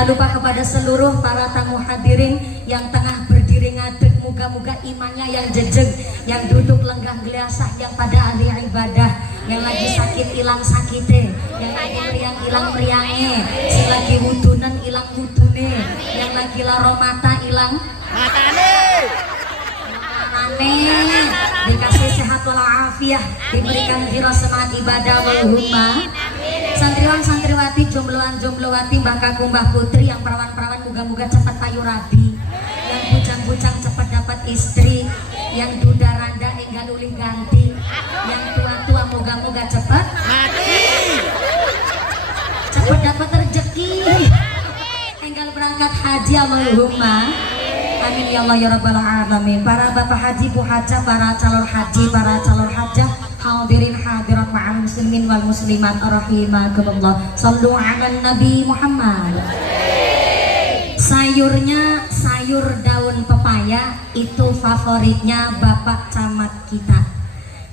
Tak lupa kepada seluruh para tamu hadirin yang tengah berdiri ngadeg, moga-moga imannya yang jejeg, yang duduk lenggah gelasah, yang pada ahli ibadah, yang lagi sakit ilang sakite, yang lagi meriang ilang meriange, sing lagi wudunen ilang wudune, yang lagi laro mata ilang matane, dikasih sehat walafiat, diberikan jiwa semangat ibadah Allahumma. Santriwan santriwati, jombloan jomblowati, mbah kakung mbah putri, yang perawan-perawan moga-moga cepat payu rabi, yang bujang-bujang cepat dapat istri, yang duda randa enggal uling ganti, yang tua-tua moga-moga cepat mati, cepat dapat rezeki, enggal berangkat haji Allahumma. Amin ya Allah ya rabbal alamin. Para bapak haji, bu hajah, para calon haji, para calon hajah, hadirin hadirat ma'al muslimin wal muslimat rahimakumullah. Shallu ala Nabi Muhammad. Sayurnya sayur daun pepaya itu favoritnya Bapak Camat kita.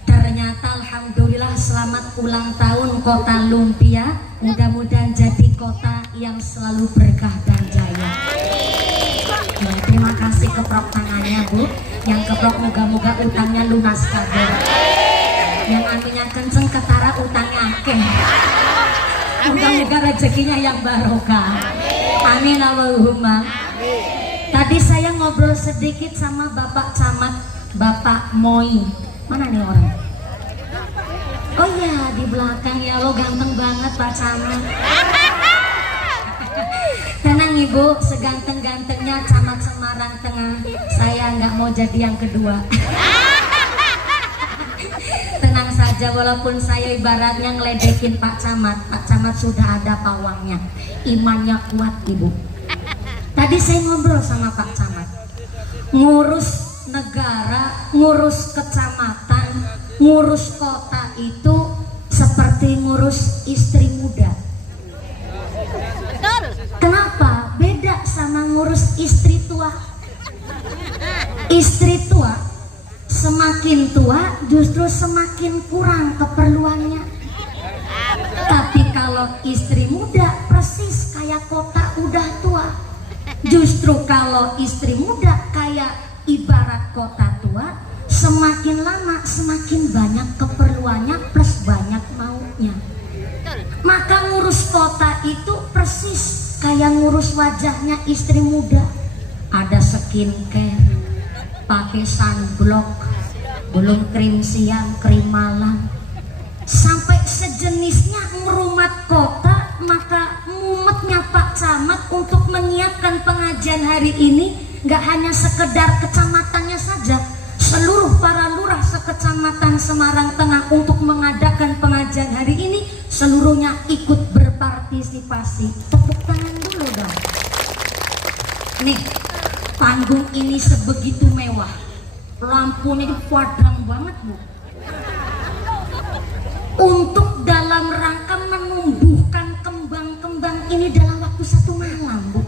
Ternyata alhamdulillah selamat ulang tahun Kota Lumpia. Mudah-mudahan jadi kota yang selalu berkah dan jaya. Ya, terima kasih keprok tangannya Bu. Yang keprok moga-moga utangnya lunas kabeh. Yang aminya kenceng ketara utangnya akeh. Moga-moga rezekinya yang barokah. Amin Allahumma. Tadi saya ngobrol sedikit sama Bapak Camat, Bapak Moi. Mana nih orang? Oh iya, di belakang ya, lo ganteng banget Pak Camat. Tenang Ibu, seganteng-gantengnya Camat Semarang Tengah, saya nggak mau jadi yang kedua. Tenang saja, walaupun saya ibaratnya ngeledekin Pak Camat sudah ada pawangnya, imannya kuat Ibu. Tadi saya ngobrol sama Pak Camat, ngurus negara, ngurus kecamatan, ngurus kota itu seperti ngurus istri muda. Kenapa? Beda sama ngurus istri tua. Istri tua semakin tua justru semakin kurang keperluannya. Tapi kalau istri muda persis kayak kota udah tua. Justru kalau istri muda kayak ibarat kota tua, semakin lama semakin banyak keperluannya plus banyak maunya. Maka ngurus kota itu persis kayak ngurus wajahnya istri muda. Ada skincare, pakai sunblock, belum krim siang, krim malam, sampai sejenisnya ngerumat kota. Maka mumetnya Pak Camat untuk menyiapkan pengajian hari ini gak hanya sekedar kecamatannya saja, seluruh para lurah sekecamatan Semarang Tengah untuk mengadakan pengajian hari ini seluruhnya ikut berpartisipasi. Tepuk tangan dulu dong. Nih, panggung ini sebegitu mewah, lampunya itu kuadran banget Bu, untuk dalam rangka menumbuhkan kembang-kembang ini dalam waktu 1 malam Bu.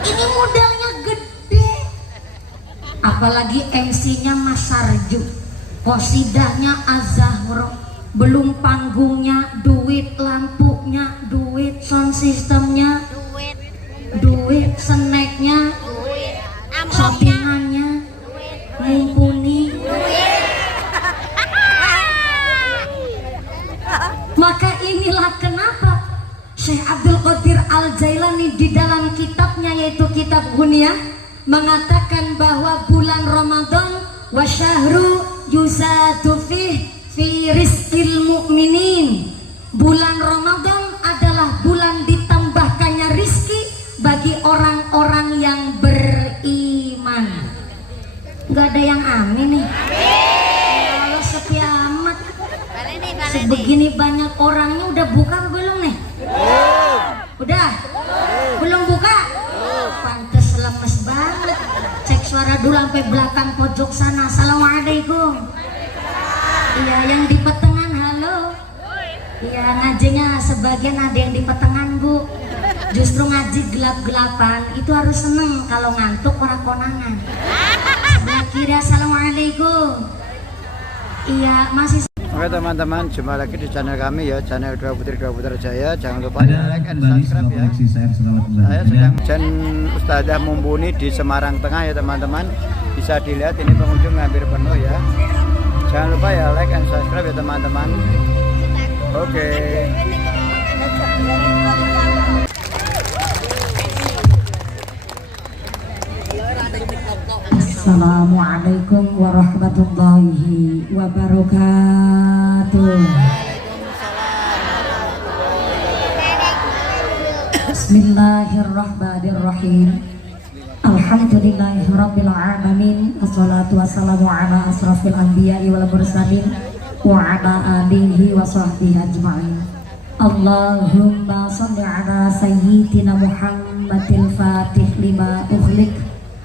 Ini modalnya gede, apalagi MC-nya Mas Sarju, qosidahnya Az-Zahro, belum panggungnya, duit, lampunya, duit, sound systemnya, duit, snacknya, shoppingannya, mumpuni. Maka inilah kenapa Syekh Abdul Qadir Al-Jailani di dalam kitabnya yaitu kitab Ghunyah mengatakan bahwa bulan Ramadan wa syahru yuzadu fi rizqil mu'minin. Bulan Ramadan adalah bulan ditambahkannya rizki bagi orang-orang yang beriman. Gak ada yang amin nih. Kalau sepi amat. Sebegini banyak orangnya udah buka belum nih? Udah? Belum buka? Pantes lemes banget. Cek suara dulu sampai belakang pojok sana. Assalamualaikum. Iya, yang di petengan halo. Iya, ngajinya sebagian ada yang di petengan Bu. Justru ngaji gelap-gelapan itu harus seneng, kalau ngantuk orang konangan. Sebelah kiri assalamualaikum. Iya, masih Oke teman-teman, jumpa lagi di channel kami ya, channel Dua Putra Jaya. Jangan lupa like and subscribe ya. Saya sedang hujan Ustadzah Mumpuni di Semarang Tengah ya teman-teman. Bisa dilihat ini pengunjung hampir penuh ya. Jangan lupa ya like and subscribe ya teman-teman. Oke. Assalamualaikum warahmatullahi wabarakatuh. Bismillahirrahmanirrahim. Alhamdulillahirabbil alamin. Wassalatu wassalamu ala asrafil anbiya'i wal mursalin wa ala alihi wa sahbihi ajma'in. Allahumma shalli ala sayyidina Muhammadil Fatih lima ughliq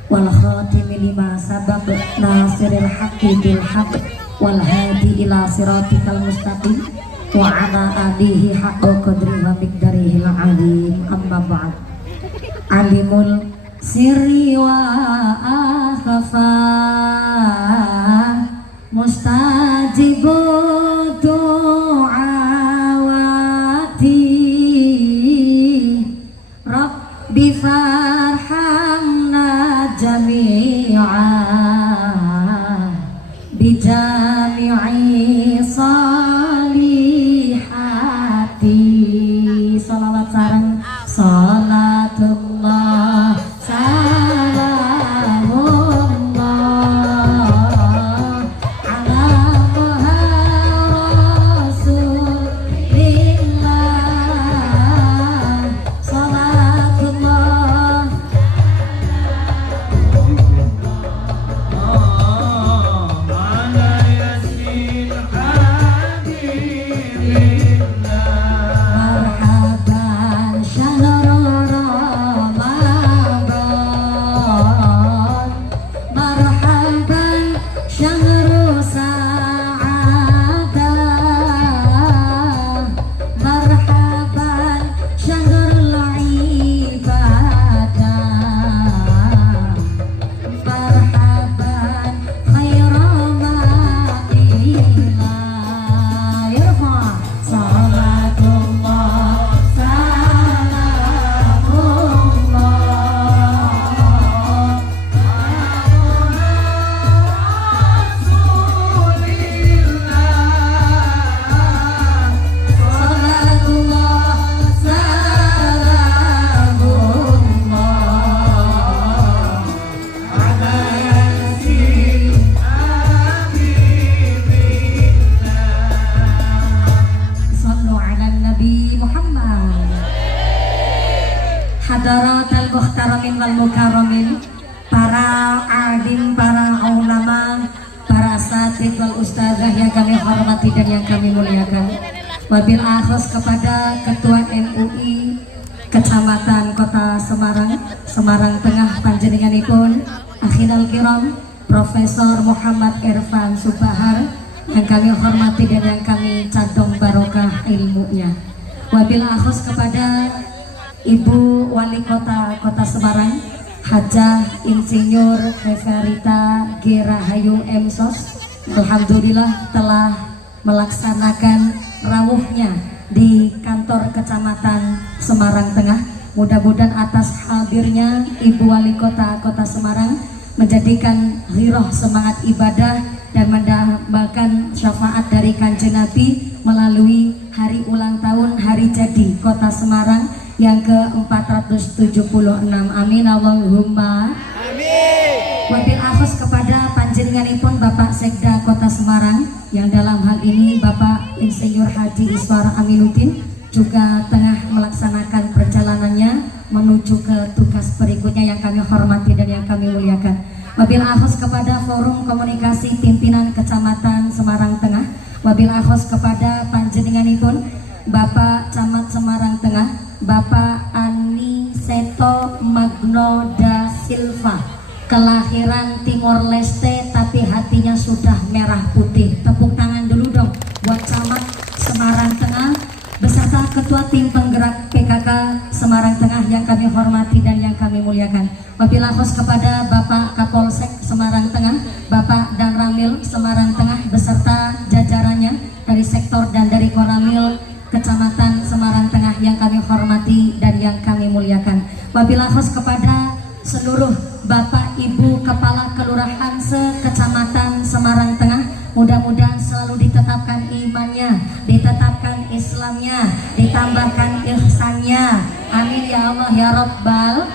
wal khatimi lima sabaq nasiril haqqi bil haqq wal hadi ila siratikal mustaqim wa ala alihi haqqa qadri wa miqdarihil azim. Amma ba'd. Alimul sirri wa akhfa mustajibud du'awati rabbi farhamna jami'a bijami'i salihati. Salawat sareng salatullah salamullah ala maha rasulillah. Salatullah marhaban syahrul Ramadan, marhaban syahrul sa'adah, marhaban syahrul ibadah, marhaban khairal ma'ilah. Irfa salatullah salamullah salatullah salamullah Sallu ala Nabi Muhammad. Hadaratul muhtaramin wal mukarramin, para alim, para ulama, para asatidz wal ustadzah yang kami hormati dan yang kami muliakan. Wabil akhos kepada Ketua MUI Kecamatan Kota Semarang, Semarang Tengah panjenenganipun Akhirul Kiram Profesor Muhammad Irfan Subahar yang kami hormati dan yang kami cadong barokah ilmunya. Wabil akhos kepada Ibu Wali Kota Kota Semarang Hajah Insinyur Reverita G. Rahayu M.Sos, alhamdulillah telah melaksanakan rawuhnya di kantor Kecamatan Semarang Tengah. Mudah-mudahan atas hadirnya Ibu Wali Kota Kota Semarang menjadikan ghiroh semangat ibadah dan mendapatkan syafaat dari Kanjeng Nabi melalui hari ulang tahun hari jadi Kota Semarang yang ke-476. Amin Allahumma amin. Wabil akhos kepada panjenenganipun Bapak Sekda Kota Semarang yang dalam hal ini Bapak Insinyur Haji Iswar Aminuddin juga tengah melaksanakan perjalanannya menuju ke tugas berikutnya yang kami hormati dan yang kami muliakan. Wabil akhos kepada Forum Komunikasi Pimpinan Kecamatan Semarang Tengah. Wabil akhos kepada panjenenganipun Bapak Camat Semarang Tengah, Bapak Ani Seto Magno da Silva, kelahiran Timor Leste tapi hatinya sudah merah putih. Tepuk tangan dulu dong buat Camat Semarang Tengah beserta Ketua Tim Penggerak PKK Semarang Tengah yang kami hormati dan yang kami muliakan. Wabil akhos kepada Bapak Kapolsek Semarang Tengah, Bapak Dan Ramil Semarang Tengah beserta jajarannya Wabillahi khos kepada seluruh Bapak Ibu Kepala Kelurahan se-Kecamatan Semarang Tengah, mudah-mudahan selalu ditetapkan imannya, ditetapkan Islamnya, ditambahkan ihsannya. Amin ya Allah ya Rabbal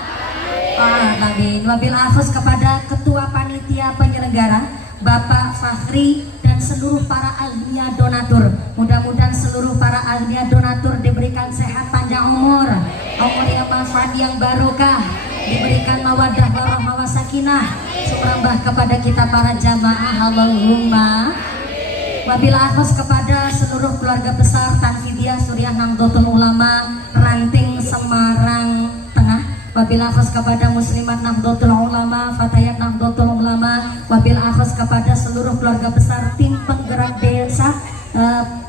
alamin. Wabillahi khos kepada Ketua Panitia Penyelenggara Bapak Fakhri dan seluruh para ahliya donatur. Mudah-mudahan seluruh para ahliya donatur diberikan sehat panjang umur yang manfaat yang barokah, diberikan mawaddah warahmah wasakinah, sumrambah kepada kita para jamaah. Allahumma. Wabillahi khos kepada seluruh keluarga besar Tanfidiyah Suriah Nahdlatul Ulama Ranting Semarang Tengah. Wabillahi khos kepada Muslimat Nahdlatul Ulama, Fatayat Nahdlatul Ulama. Wabillahi khos kepada seluruh keluarga besar tim penggerak desa,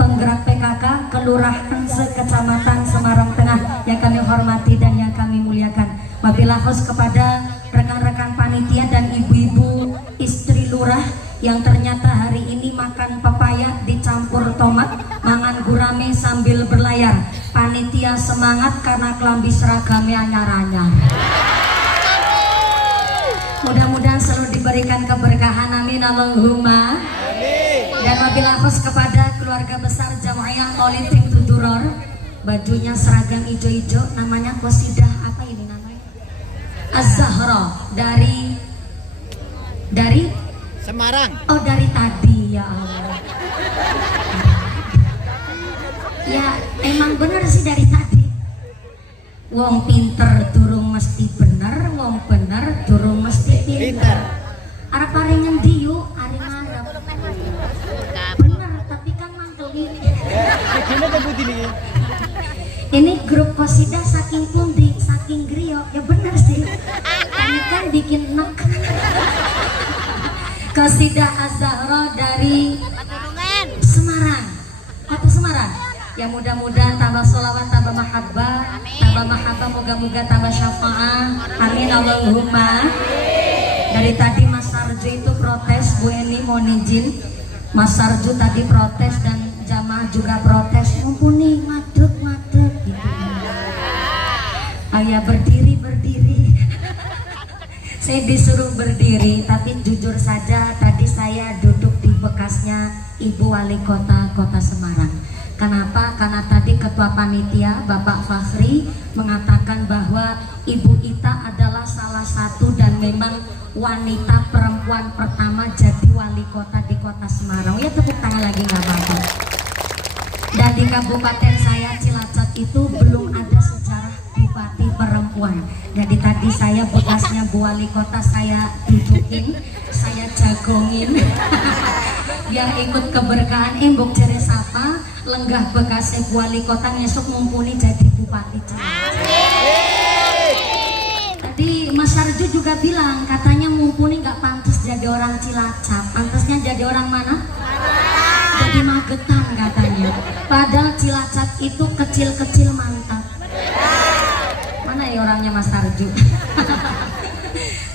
penggerak PKK Kelurahan se-Kecamatan Semarang Tengah yang kami hormati dan yang kami muliakan. Wabillahi khos kepada rekan-rekan panitia dan ibu-ibu istri lurah yang ternyata hari ini makan pepaya dicampur tomat, mangan gurame sambil berlayar. Panitia semangat karena kelambi seragamnya anyar-anyar. Mudah-mudahan selalu diberikan keberkahan, amin Allahumma. Dan wabillahi khos kepada keluarga besar Jamaah Olimpik Tuduror, bajunya seragam ijo-ijo, namanya Qasidah apa ini namanya? Az-Zahra dari Semarang. Oh, dari tadi, ya Allah. Ya emang bener sih dari tadi. Wong pinter durung mesti bener, wong bener durung mesti pinter. Arep paringan diu, ari ngarep. Bener, tapi kan mantul ini. Ini grup Qasidah saking pundi, saking griyo, ya bener sih. Ini kan bikin nek. Qasidah Az-Zahra dari Semarang, Kota Semarang. Ya mudah-mudahan tambah sholawat, tambah mahabbah, moga-moga tambah syafaat. Amin Allahumma. Dari tadi Mas Sarju itu protes, Bu Eni mohon izin. Mas Sarju tadi protes dan jamaah juga protes. Mumpuni madep gitu. Ayah berdiri. Saya disuruh berdiri, tapi jujur saja tadi saya duduk di bekasnya Ibu Wali Kota Semarang. Kenapa? Karena tadi Ketua Panitia Bapak Fakhri mengatakan bahwa Ibu Ita adalah salah satu dan memang wanita perempuan pertama jadi wali kota di Kota Semarang. Ya tepuk tangan lagi nggak apa-apa. Dan di kabupaten saya Cilacap itu belum ada sejarah bupati perempuan. Jadi tadi saya bekasnya Bu Wali Kota saya dudukin, saya jagongin biar ikut keberkahan embok jere sapa lenggah bekasnya Bu Wali Kota ngesuk mumpuni jadi bupati Cilacap. Tadi Mas Sarju juga bilang katanya mumpuni nggak pantas jadi orang Cilacap, pantasnya jadi orang mana? Jadi Magetan katanya. Padahal Cilacap itu kecil-kecil mantap. Mana ya orangnya Mas Sarju?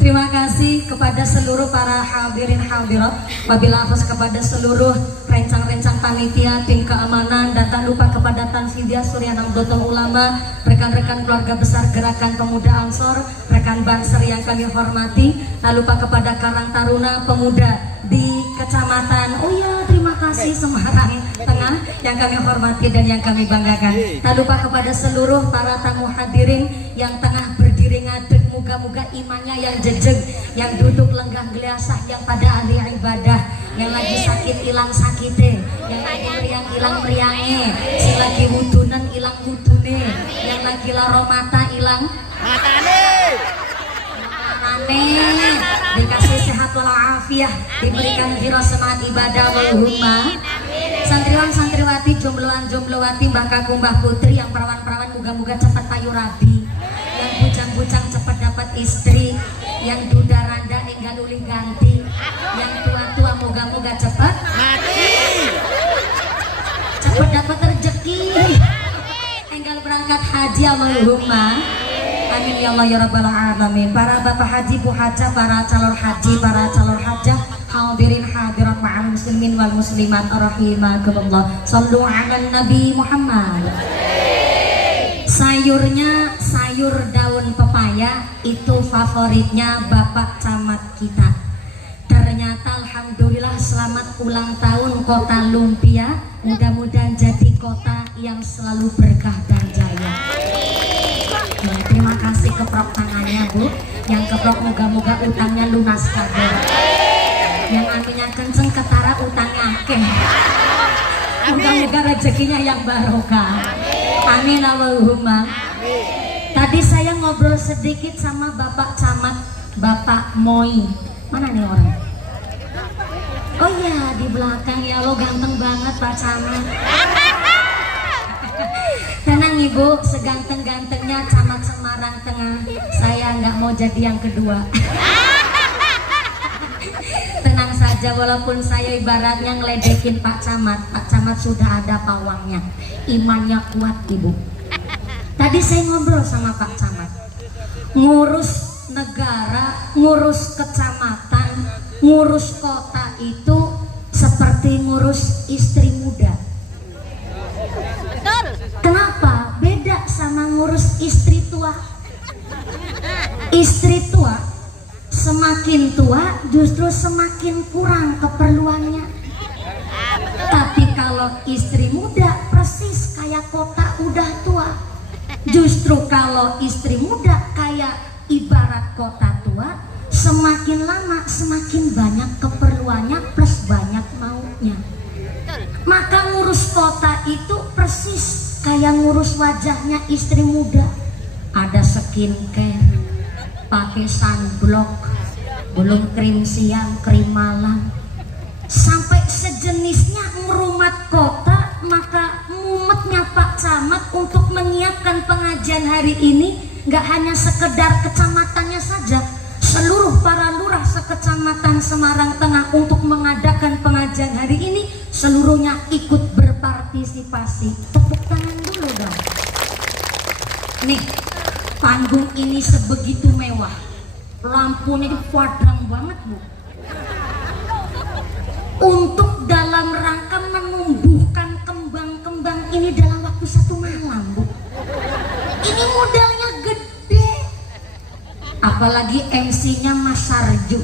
Terima kasih kepada seluruh para hadirin hadirat. Wabillahi khos kepada seluruh rencang-rencang panitia, tim keamanan, dan tak lupa kepada Tanfidiyah Suriah Nahdlatul Ulama, rekan-rekan keluarga besar Gerakan Pemuda Ansor, rekan Banser yang kami hormati, tak lupa kepada Karang Taruna Pemuda di Kecamatan terima kasih Semarang Tengah yang kami hormati dan yang kami banggakan. Tak lupa kepada seluruh para tamu hadirin yang tengah berdiri ngadeg, moga-moga imannya yang jejeg, yang duduk lenggah geliasah, yang pada ahli ibadah, yang lagi sakit hilang sakite, yang lagi meriang hilang meriange, si lagi wudunan hilang wudune, yang lagi laro mata hilang matane, dikasih sehat walafiat, diberikan jiwa semangat ibadah. Allahumma. Santriwan santriwati, jombloan-jomblowati, mbah kakung mbah putri, yang perawan-perawan moga-moga cepat payu rabi, yang bujang-bujang cepat dapat istri, yang duda randa enggal ulih ganti, yang tua-tua moga-moga cepat mati, cepat dapat rezeki, enggal berangkat haji. Allahumma amin ya Allah ya rabbal alamin. Para bapak haji, bu hajah, para calon haji, para calon hajah, hadirin hadirat ma'al muslimin wal muslimat rahimakumullah. Sallu ala Nabi Muhammad. Sayurnya sayur daun pepaya itu favoritnya Bapak Camat kita. Ternyata alhamdulillah selamat ulang tahun Kota Lumpia. Mudah-mudahan jadi kota yang selalu berkah dan jaya. Ya, terima kasih keprok tangannya Bu. Yang keprok moga-moga utangnya lunas kabeh. Yang aminnya kenceng ketara utangnya akeh. Moga-moga rezekinya yang barokah. Amin Allahumma. Tadi saya ngobrol sedikit sama Bapak Camat, Bapak Moi. Mana nih orang? Oh iya, di belakang ya, lo ganteng banget Pak Camat. Tenang Ibu, seganteng-gantengnya Camat Semarang Tengah, saya nggak mau jadi yang kedua. Tenang saja, walaupun saya ibaratnya ngeledekin Pak Camat sudah ada pawangnya, imannya kuat Ibu. Tadi saya ngobrol sama Pak Camat, ngurus negara, ngurus kecamatan, ngurus kota itu seperti ngurus istri muda. Betul. Kenapa? Beda sama ngurus istri tua. Istri tua semakin tua justru semakin kurang keperluannya. Tapi kalau istri muda persis kayak kota udah tua. Justru kalau istri muda kayak ibarat kota tua, semakin lama semakin banyak keperluannya plus banyak maunya. Maka ngurus kota itu persis kayak ngurus wajahnya istri muda. Ada skincare, pakai sunblock, belum krim siang, krim malam, sampai sejenisnya ngerumat kota. Maka mumetnya Pak Camat untuk menyiapkan pengajian hari ini gak hanya sekedar kecamatannya saja, seluruh para lurah sekecamatan Semarang Tengah untuk mengadakan pengajian hari ini seluruhnya ikut berpartisipasi. Tepuk tangan dulu dong. Nih, panggung ini sebegitu mewah, lampunya itu padang banget Bu, untuk dalam rangka menumbuhkan kembang-kembang ini dalam waktu 1 malam Bu. Ini modalnya gede, apalagi MC-nya Mas Sarju,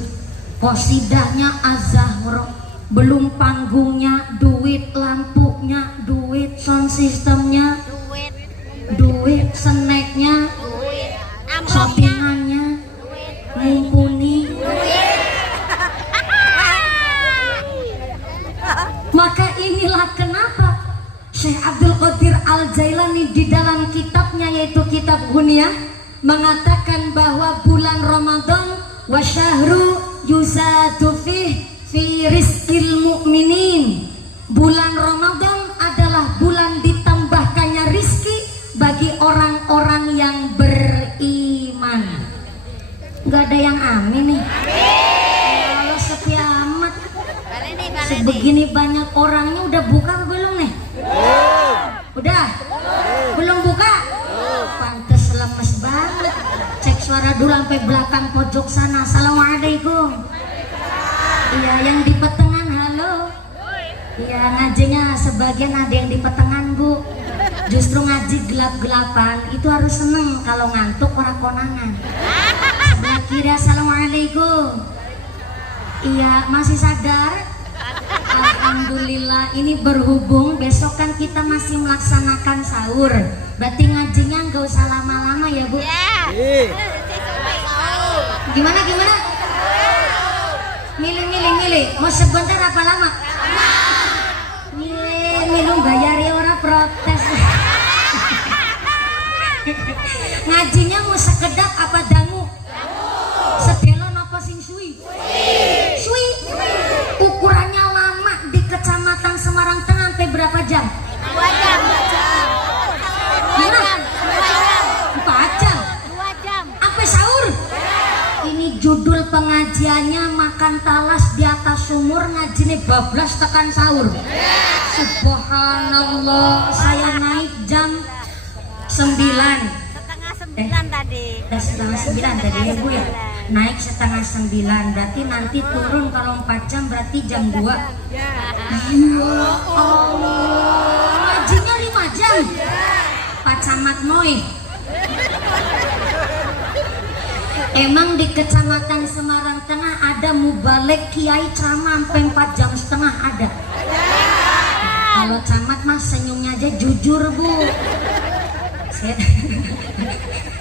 qosidahnya Az-Zahro, belum panggungnya, duit lampunya, duit sound systemnya, duit snacknya, shoppingannya, mumpuni. Maka inilah kenapa Syekh Abdul Qadir Al-Jailani di dalam kitabnya yaitu kitab Ghunyah mengatakan bahwa bulan Ramadan wa syahru yuzadu fi rizqil mu'minin. Bulan Ramadan adalah bulan ditambahkannya rizki bagi orang-orang yang beriman. Gak ada yang amin nih. Kalau sepi amat. Sebegini banyak orangnya udah buka belum nih? Udah? Belum buka? Pantes lemes banget. Cek suara dulu sampai belakang pojok sana. Assalamualaikum. Iya, yang di petengan halo. Iya, ngajinya sebagian ada yang di petengan Bu. Justru ngaji gelap-gelapan itu harus seneng, kalau ngantuk orang konangan. Sebelah kiri assalamualaikum. Iya, masih sadar? Alhamdulillah, ini berhubung besok kan kita masih melaksanakan sahur, berarti ngajinya nggak usah lama-lama ya Bu. Gimana? Milih. Mau sebentar apa lama? Milih bayari orang protes. Ngajinya mau sekedap apa dangu? Sedelon apa sing suwi? Suwi. Ukurannya lama di Kecamatan Semarang Tengah sampai berapa jam? 2 jam. 4 jam. 2 jam. Sampai sahur. Ini judul pengajiannya makan talas di atas sumur, ngajinya bablas tekan sahur. Subhanallah, saya naik jam 9. Setengah 9 tadi. Setengah 9 tadi ya Bu ya. Naik setengah 9, berarti nanti turun kalau 4 jam berarti jam 2. Ya Allah, ngajinya 5 jam. Pak Camat Moi, Emang di Kecamatan Semarang Tengah ada mubalik kiai ceramah sampai 4,5 jam ada? Kalau camat mah senyumnya aja jujur bu. Saya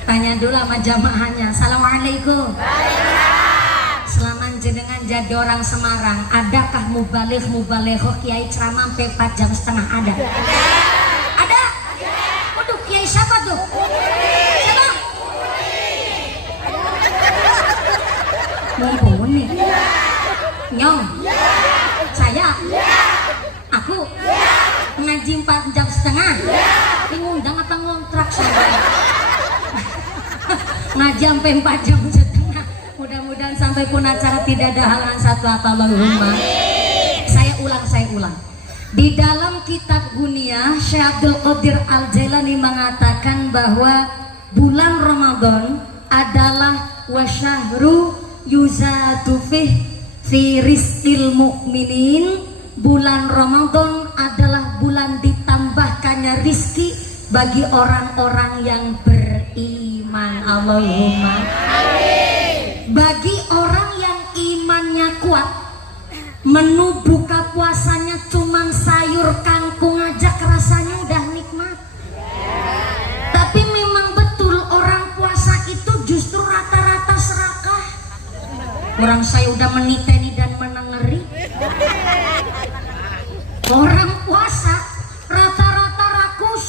tanya dulu sama jamaahnya. Assalamualaikum. Selama jenengan jadi orang Semarang, adakah mubaligh kiai ceramah sampai 4,5 jam ada? Ada? Waduh, kiai siapa tuh? Siapa? Mumpuni. Nyong. Saya. Aku. Ngaji 4,5 jam. Ngundang apa ngontrak saya? Ngaji sampai 4,5 jam. Mudah-mudahan sampai pun acara tidak ada halangan satu apa Allahumma. Saya ulang. Di dalam kitab Gunia, Syekh Abdul Qadir Al-Jailani mengatakan bahwa bulan Ramadan adalah wasyahru yuzadu fi rizqil mu'minin. Bulan Ramadan adalah bulan ditambahkannya rizki bagi orang-orang yang beriman. Allahumma amin. Bagi orang yang imannya kuat, menu buka puasanya cuma sayur kangkung aja rasanya udah nikmat. Tapi memang betul orang puasa itu justru rata-rata serakah. Orang saya udah meniteni dan menengeri. Orang puasa rata-rata rakus.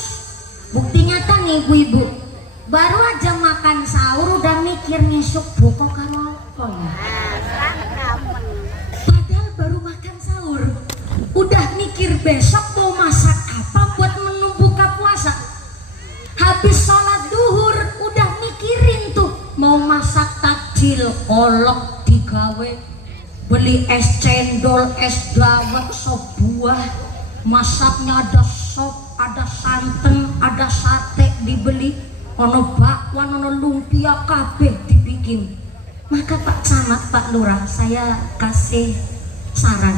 Bukti nyata nih ibu-ibu, baru aja makan sahur udah mikir ngesuk buka karo apa ya. Padahal baru makan sahur udah mikir besok mau masak apa buat menu buka puasa. Habis sholat duhur udah mikirin tuh mau masak takjil, kolak digawe, beli es cendol, es dawet, sop buah, masaknya ada sop, ada santan, ada sate dibeli, ono bakwan, ono lumpia kabeh dibikin. Maka Pak Camat, Pak Lurah, saya kasih saran,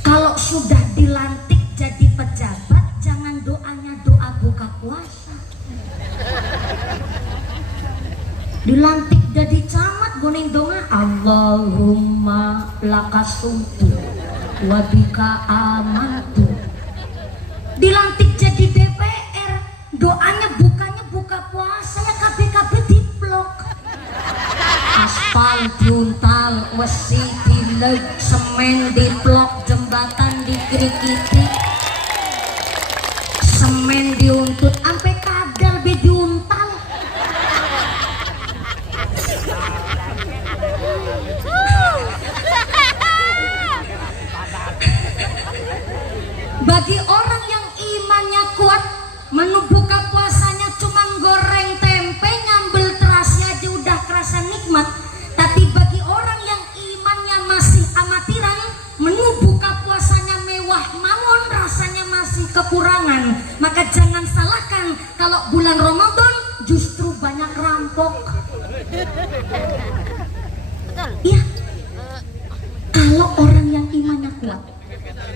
kalau sudah dilantik jadi pejabat jangan doanya doa buka puasa. Dilantik jadi camat goning doa Allahumma lakasumtu wabika amantu. Dilantik jadi DPR doanya bukannya buka puasa ya KBKB diblok. Aspal diuntal, wesi dileg, semen diblok, jembatan dikrikiti, semen diuntut sampai kadal be diuntal. Bagi orang yang imannya kuat, menu buka puasanya cuma goreng tempe, nyambel terasi aja udah kerasa nikmat. Tapi bagi orang yang imannya masih amatiran, menu buka puasanya mewah mamon, rasanya masih kekurangan. Maka jangan salahkan kalau bulan Ramadan justru banyak rampok. Iya, kalau orang yang imannya kuat,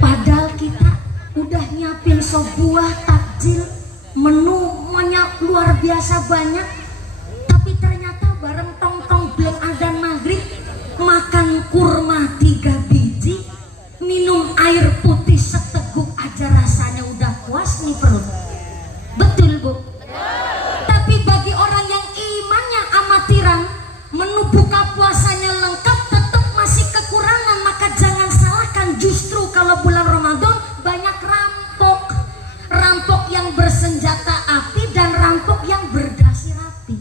padahal kita udah nyiapin sebuah takjil, menunya luar biasa banyak, tapi ternyata bareng tong-tong belum azan maghrib, makan kurma 3 biji, minum air putih seteguk aja rasanya udah puas nih perut. Betul bu? Tapi bagi orang yang imannya amatiran, menu buka puasanya lengkap tetap masih kekurangan. Maka jangan salahkan justru kalau bulan Ramadan banyak rampok yang bersenjata api dan rampok yang berdasi rapi.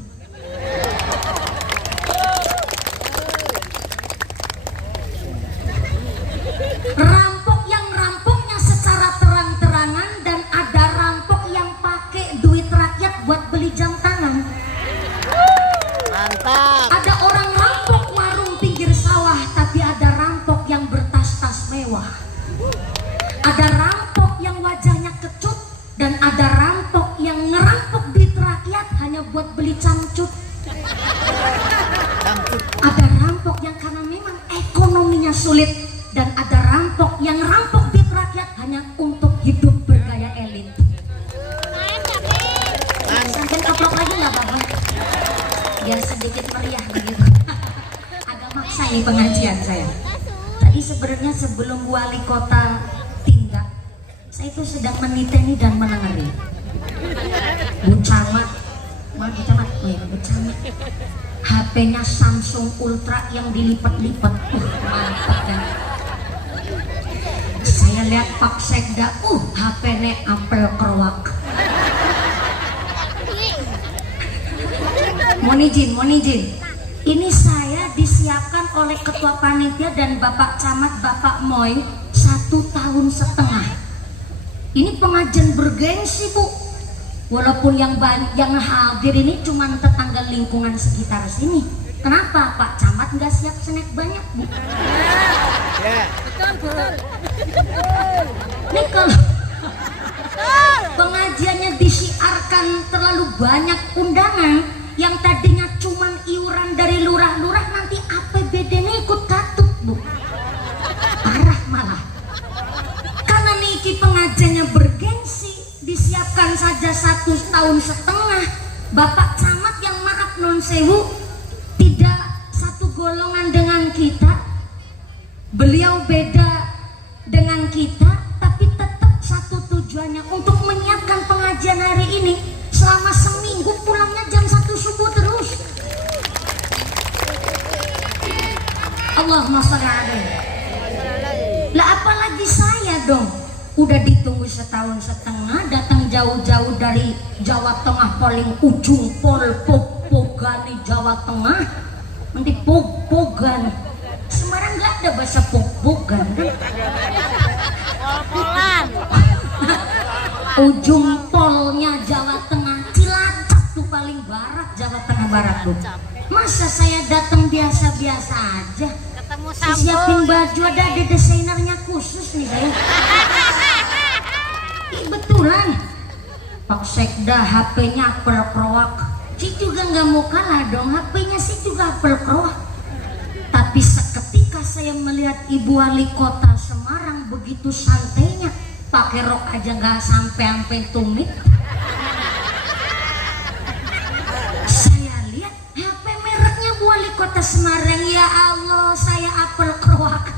Rampok yang rampoknya secara terang-terangan, dan ada rampok yang pakai duit rakyat buat beli jam tangan. Mantap. Ada orang rampok meriah begitu. Agak maksa ini pengajian saya. Tadi sebenarnya sebelum wali kota tindak, saya itu sedang meniteni dan menengeri. Bu Camat, Bu Camat, Bu Camat. HP-nya Samsung Ultra yang dilipat-lipat, mantap kan. Saya lihat Pak Sekda, HP-nya Apple Kerwak. Mohon izin. Ini saya disiapkan oleh Ketua Panitia dan Bapak Camat, Bapak Moy 1,5 tahun. Ini pengajian bergengsi, Bu. Walaupun yang hadir ini cuma tetangga lingkungan sekitar sini. Kenapa Pak Camat nggak siap snack banyak, Bu? Betul. Ini kalau pengajiannya disiarkan terlalu banyak undangan, yang tadinya cuman iuran dari lurah-lurah, nanti APBD-nya ikut katut, Bu. Parah malah. Karena niki pengajiannya bergengsi, disiapkan saja 1,5 tahun. Bapak Camat yang maaf non sewu tidak satu golongan dengan kita, beliau beda dengan kita, tapi tetap satu tujuannya untuk menyiapkan pengajian hari ini. Selama seminggu pulangnya jam 1 subuh terus. Allahumma sholli alaihi. Lah apalagi saya dong, udah ditunggu 1,5 tahun, datang jauh-jauh dari Jawa Tengah, paling ujung Pogani Jawa Tengah, nanti Pogan. Semarang nggak ada bahasa Pogan kan? Pol-polan. Ujung polnya Jawa Tengah, Cilacap tuh paling barat Jawa Tengah barat tuh. Masa saya datang biasa-biasa aja? Ketemu Saya Sambo. siapin baju, ada desainernya khusus nih saya. Betulan Pak Sekda HP-nya Apple Kerwak. Si juga nggak mau kalah dong, HP-nya sih juga Apple Kerwak. Tapi seketika saya melihat Ibu Wali Kota Semarang begitu santainya, pakai rok aja nggak sampai tumit. Saya lihat HP mereknya Bu Wali Kota Semarang, ya Allah, saya Apple Kerwak.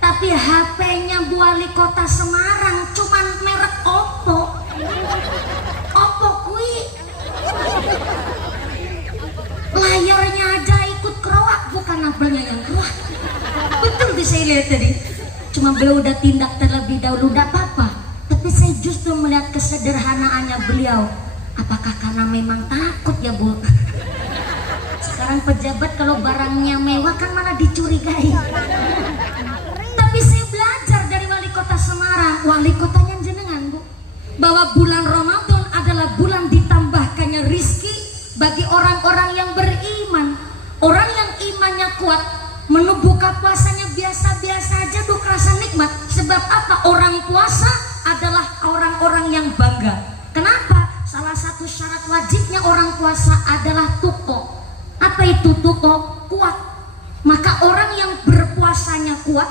Tapi HP-nya Bu Wali Kota Semarang cuman merek Oppo. Oppo kui. Layarnya aja ikut kerowak, bukan Apple-nya yang kerowak. Betul bisa lihat tadi. Cuma beliau udah tindak terlebih dahulu, udah apa-apa. Tapi saya justru melihat kesederhanaannya beliau. Apakah karena memang takut ya, Bu? Sekarang pejabat kalau barangnya mewah kan malah dicurigai. Tapi saya belajar dari Wali Kota Semarang, wali kotanya jenengan, Bu, bahwa bulan Ramadan adalah bulan ditambahkannya rizki bagi orang-orang yang beriman. Orang yang imannya kuat, menu buka puasanya biasa-biasa aja tuh kerasa nikmat. Sebab apa? Orang puasa adalah orang-orang yang bangga. Kenapa? Salah satu syarat wajibnya orang puasa adalah tuko. Apa itu tuko? Kuat. Maka orang yang berpuasanya kuat,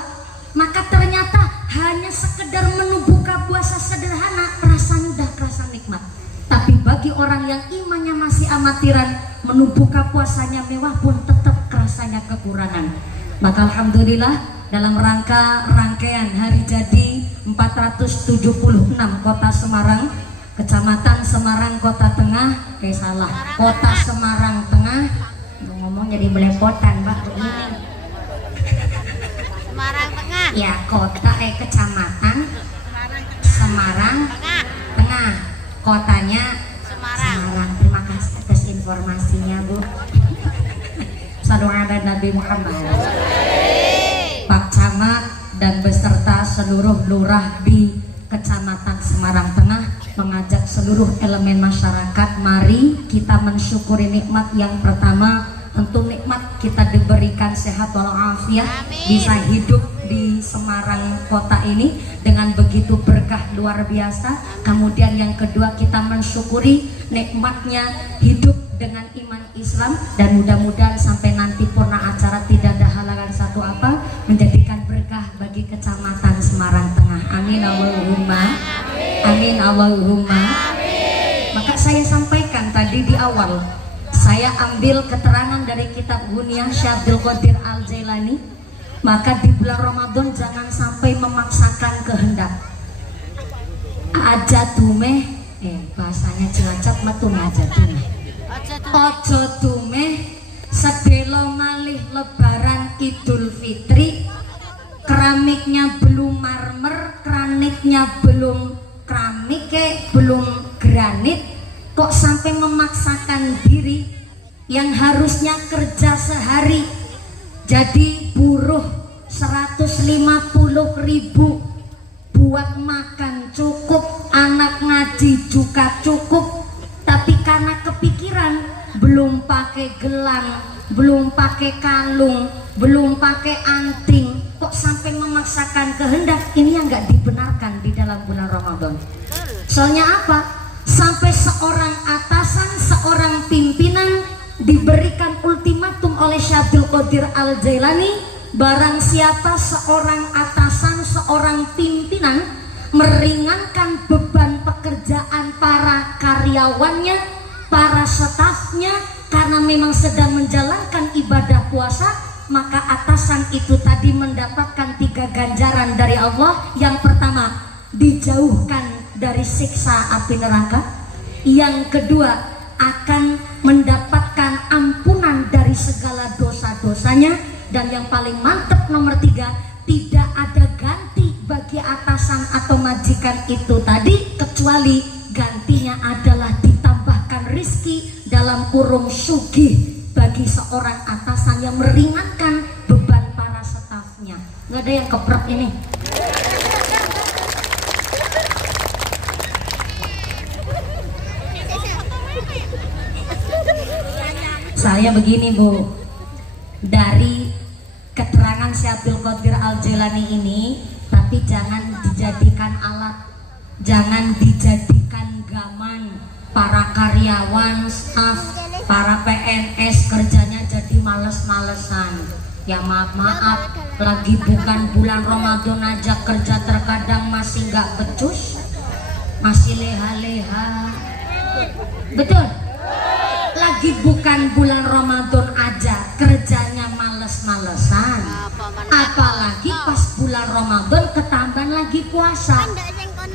maka ternyata hanya sekedar menu buka puasa sederhana rasanya udah kerasa nikmat. Tapi bagi orang yang imannya masih amatiran, menu buka puasanya mewah pun tetap kerasanya kekurangan. Maka alhamdulillah dalam rangkaian hari jadi 476 Kota Semarang, Kecamatan Semarang Kota Tengah, salah, Kota Semarang Tengah, ngomong jadi belepotan, Mbak. Semarang Tengah. Ya, kecamatan Semarang Tengah, kotanya Semarang. Terima kasih atas informasinya, Bu. Sallallahu alaihi Nabi Muhammad. Pak Camat dan beserta seluruh lurah di Kecamatan Semarang Tengah mengajak seluruh elemen masyarakat, mari kita mensyukuri nikmat yang pertama. Tentu nikmat kita diberikan sehat walafiat, bisa hidup di Semarang kota ini dengan begitu berkah luar biasa. Kemudian yang kedua, kita mensyukuri nikmatnya hidup dengan iman Islam, dan mudah-mudahan sampai nanti purna acara tidak ada halangan satu apa menjadikan berkah bagi Kecamatan Semarang Tengah. Amin Allahumma. Amin Allahumma. Maka saya sampaikan tadi di awal, saya Saya ambil keterangan dari kitab Ghunyah Syekh Abdul Qadir Al-Jailani. Maka di bulan Ramadan jangan sampai memaksakan kehendak. Aja tumeh, bahasanya Cilacap metun aja tumeh. Ojo tumeh sedelo malih lebaran Idul Fitri, keramiknya belum marmer, keramiknya belum keramik, belum granit, kok sampai memaksakan diri yang harusnya kerja sehari jadi buruh 150.000 buat makan cukup, anak ngaji juga cukup, tapi karena kepikiran belum pakai gelang, belum pakai kalung, belum pakai anting, kok sampai memaksakan kehendak. Ini yang nggak dibenarkan di dalam bulan Ramadan. Soalnya apa? Sampai seorang atasan, seorang pimpinan diberikan ultimatum oleh Syekh Abdul Qadir Al-Jailani, barang siapa seorang atasan, seorang pimpinan meringankan beban pekerjaan para karyawannya, para stafnya, karena memang sedang menjalankan ibadah puasa, maka atasan itu tadi mendapatkan 3 ganjaran dari Allah. Yang pertama, dijauhkan dari siksa api neraka. Yang kedua, akan mendapatkan ampunan dari segala dosa-dosanya. Dan yang paling mantap nomor 3, tidak ada ganti bagi atasan atau majikan itu tadi, kecuali gantinya adalah ditambahkan rizki dalam kurung sugih bagi seorang atasan yang meringankan beban para stafnya. Nggak ada yang keprek ini. Saya begini Bu, dari keterangan Syekh Abdul Qadir Al-Jailani ini, tapi jangan dijadikan alat, jangan dijadikan gaman. Para karyawan, staf, para PNS kerjanya jadi males-malesan. Ya maaf-maaf, lagi bukan bulan Ramadan aja kerja terkadang masih nggak becus, masih leha-leha. Betul? Lagi bukan bulan Ramadan aja kerjanya males-malesan, apalagi pas bulan Ramadan ketambahan lagi puasa.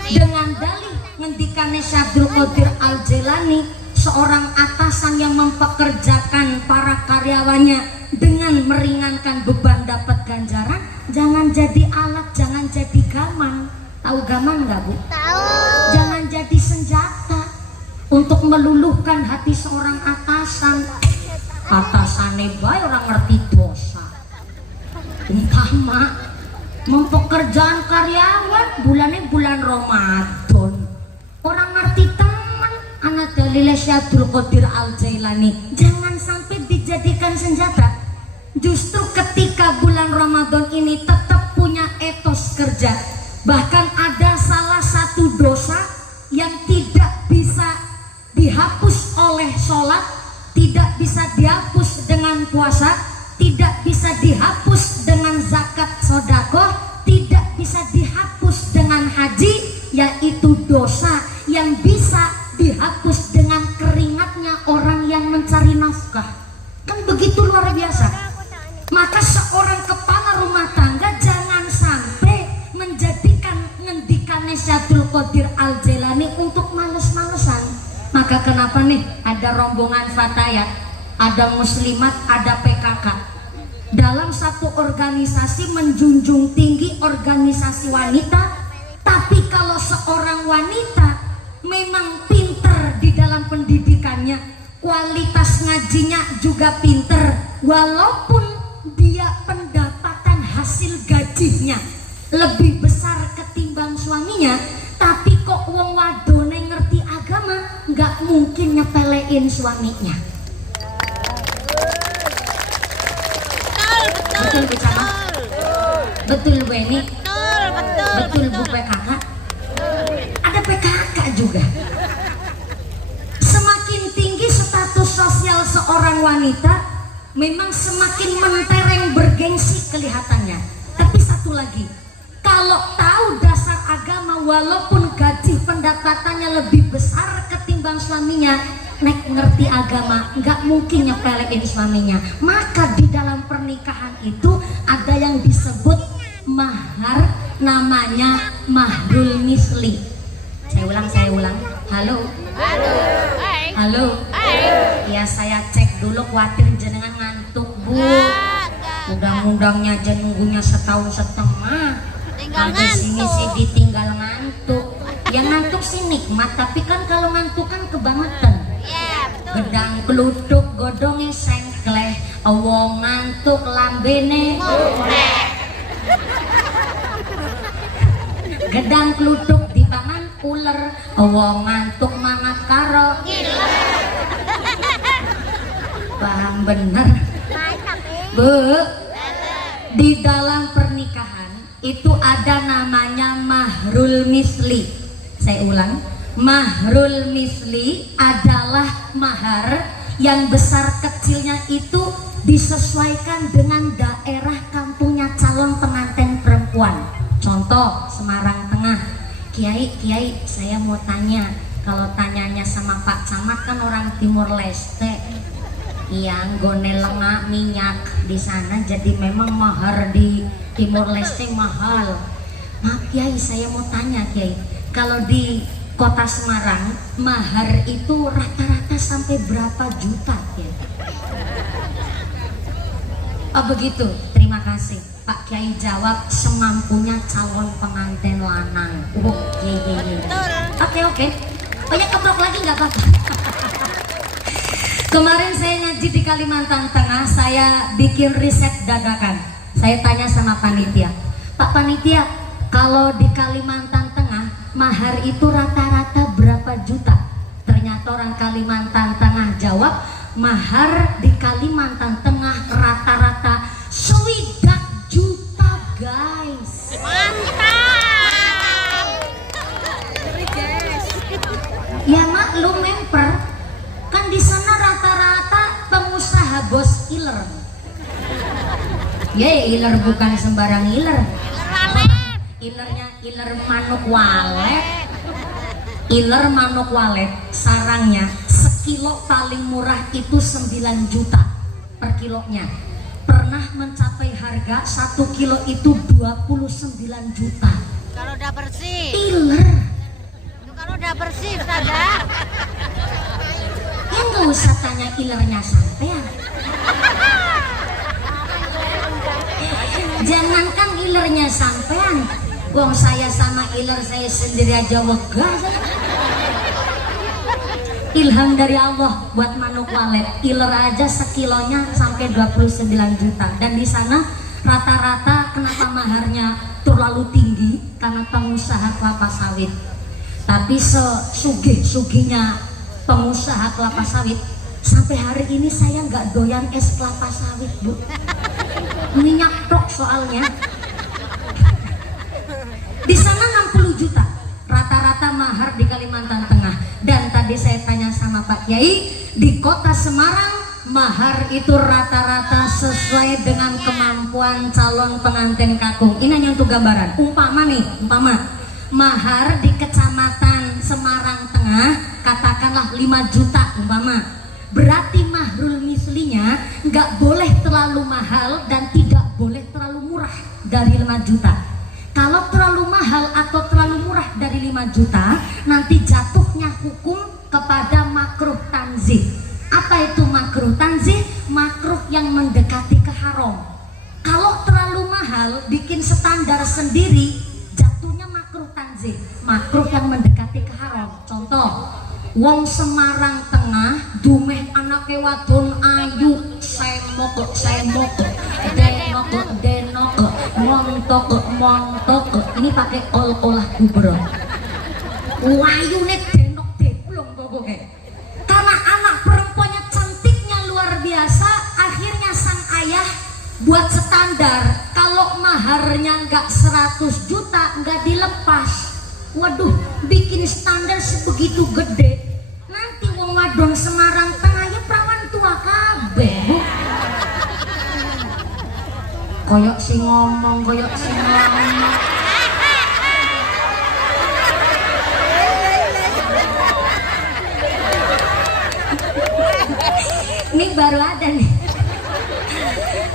Dengan dalih ngendikane Syekh Abdul Qadir Al-Jailani, seorang atasan yang mempekerjakan para karyawannya dengan meringankan beban dapat ganjaran, jangan jadi alat, jangan jadi gaman. Tahu gaman nggak Bu? Tahu. Jangan jadi senjata untuk meluluhkan hati seorang atasan. Atasane bae orang ngerti dosa, umpama mempekerjaan karyawan bulannya bulan Ramadan, orang ngerti teman. Anak dalile Syekh Abdul Qadir Al-Jailani, jangan sampai dijadikan senjata. Justru ketika bulan Ramadan ini tetap punya etos kerja. Bahkan ada salah satu dosa yang tidak bisa dihapus oleh sholat, tidak bisa dihapus dengan puasa, tidak bisa dihapus dengan zakat sedekah, tidak bisa dihapus dengan haji, yaitu dosa yang bisa dihapus dengan keringatnya orang yang mencari nafkah. Kan begitu luar biasa. Maka seorang kepala rumah tangga jangan sampai menjadikan ngendikannya Syekh Abdul Qadir Al-Jailani untuk males-malesan. Maka kenapa nih ada rombongan fatayat, ada muslimat, ada PKK. Dalam satu organisasi menjunjung tinggi organisasi wanita, tapi kalau seorang wanita memang pinter di dalam pendidikannya, kualitas ngajinya juga pinter, walaupun dia pendapatan hasil gajinya lebih besar ketimbang suaminya, tapi kok wong wadone ngerti agama, nggak mungkin nyepelein suaminya. Betul bicara? Betul Bu Eni? Betul Bu PKK? Ada PKK juga. Semakin tinggi status sosial seorang wanita, memang semakin mentereng bergengsi kelihatannya. Tapi satu lagi, kalau tahu dasar agama, walaupun gaji pendapatannya lebih besar ketimbang suaminya, nek ngerti agama nggak mungkin nyepelein suaminya. Maka di dalam pernikahan itu ada yang disebut mahar, namanya mahrul misli. Saya ulang. Halo. Halo. Ya saya cek dulu, khawatir jenengan ngantuk Bu. Undang-undangnya aja nunggunya setahun setengah. Sampai sini sih ditinggal ngantuk. Yang ngantuk sih nikmat, tapi kan kalau ngantuk kan kebangetan. Gedang keluduk godongnya sengkleh, wong ngantuk lambene gedang keluduk dipangan uler, wong ngantuk mangat karo paham bener Bu. Di dalam pernikahan itu ada namanya mahrul misli. Saya ulang, mahrul misli adalah mahar yang besar kecilnya itu disesuaikan dengan daerah kampungnya calon pengantin perempuan. Contoh Semarang Tengah, Kiai saya mau tanya, kalau tanyanya sama Pak Camat kan orang Timur Leste, yang gone lengak minyak di sana, jadi memang mahar di Timur Leste mahal. Maaf Kiai, saya mau tanya Kiai, kalau di Kota Semarang mahar itu rata-rata sampai berapa juta ya? Oh begitu, terima kasih. Pak Kiai jawab semampunya calon pengantin lanang. Oke. Oh ya keprok lagi nggak apa-apa. Kemarin saya ngaji di Kalimantan Tengah, saya bikin riset dadakan. Saya tanya sama panitia, Pak Panitia, kalau di Kalimantan Tengah mahar itu rata-rata berapa juta? Ternyata orang Kalimantan Tengah jawab, mahar di Kalimantan Tengah rata-rata 1 juta guys. Ya maklum memper, kan di sana rata-rata pengusaha bos iler. Iler bukan sembarang iler. Ilernya iler manuk walet. Iler manuk walet sarangnya sekilo paling murah itu 9 juta per kilonya. Pernah mencapai harga 1 kilo itu 29 juta. Kalau udah bersih. Iler. Kalau udah bersih, Ustazah. Ya nggak usah tanya ilernya sampean. Jangankan ilernya sampean, wong saya sama iler saya sendiri aja wegah. Ilham dari Allah buat manuk walet, iler aja sekilonya sampai 29 juta. Dan di sana rata-rata kenapa maharnya terlalu tinggi? Karena pengusaha kelapa sawit. Tapi sesugih-sugihnya pengusaha kelapa sawit, sampai hari ini saya nggak doyan es kelapa sawit Bu. Minyak tok soalnya. Di sana 60 juta rata-rata mahar di Kalimantan Tengah. Dan tadi saya tanya sama Pak Kiai, di Kota Semarang mahar itu rata-rata sesuai dengan kemampuan calon pengantin kakung. Ini hanya untuk gambaran. Umpama mahar di Kecamatan Semarang Tengah katakanlah 5 juta umpama. Berarti mahrul mislinya nggak boleh terlalu mahal dan tidak boleh terlalu murah dari 5 juta. Kalau terlalu mahal atau terlalu murah dari 5 juta, nanti jatuhnya hukum kepada makruh tanzih. Apa itu makruh tanzih? Makruh yang mendekati ke haram. Kalau terlalu mahal, bikin standar sendiri, jatuhnya makruh tanzih, makruh yang mendekati ke haram. Contoh, wong Semarang Tengah, dumeh anake wadon ayu, semok, montok, ini pakai olah gubro. Wayune denok deplong pokoknya. Karena anak perempuannya cantiknya luar biasa, akhirnya sang ayah buat standar kalau maharnya nggak 100 juta nggak dilepas. Waduh, bikin standar sebegitu gede. Nanti wong wadon Semarang Tengah ya perawan tua kabeh Bu. Koyok si ngomong. baru ada nih.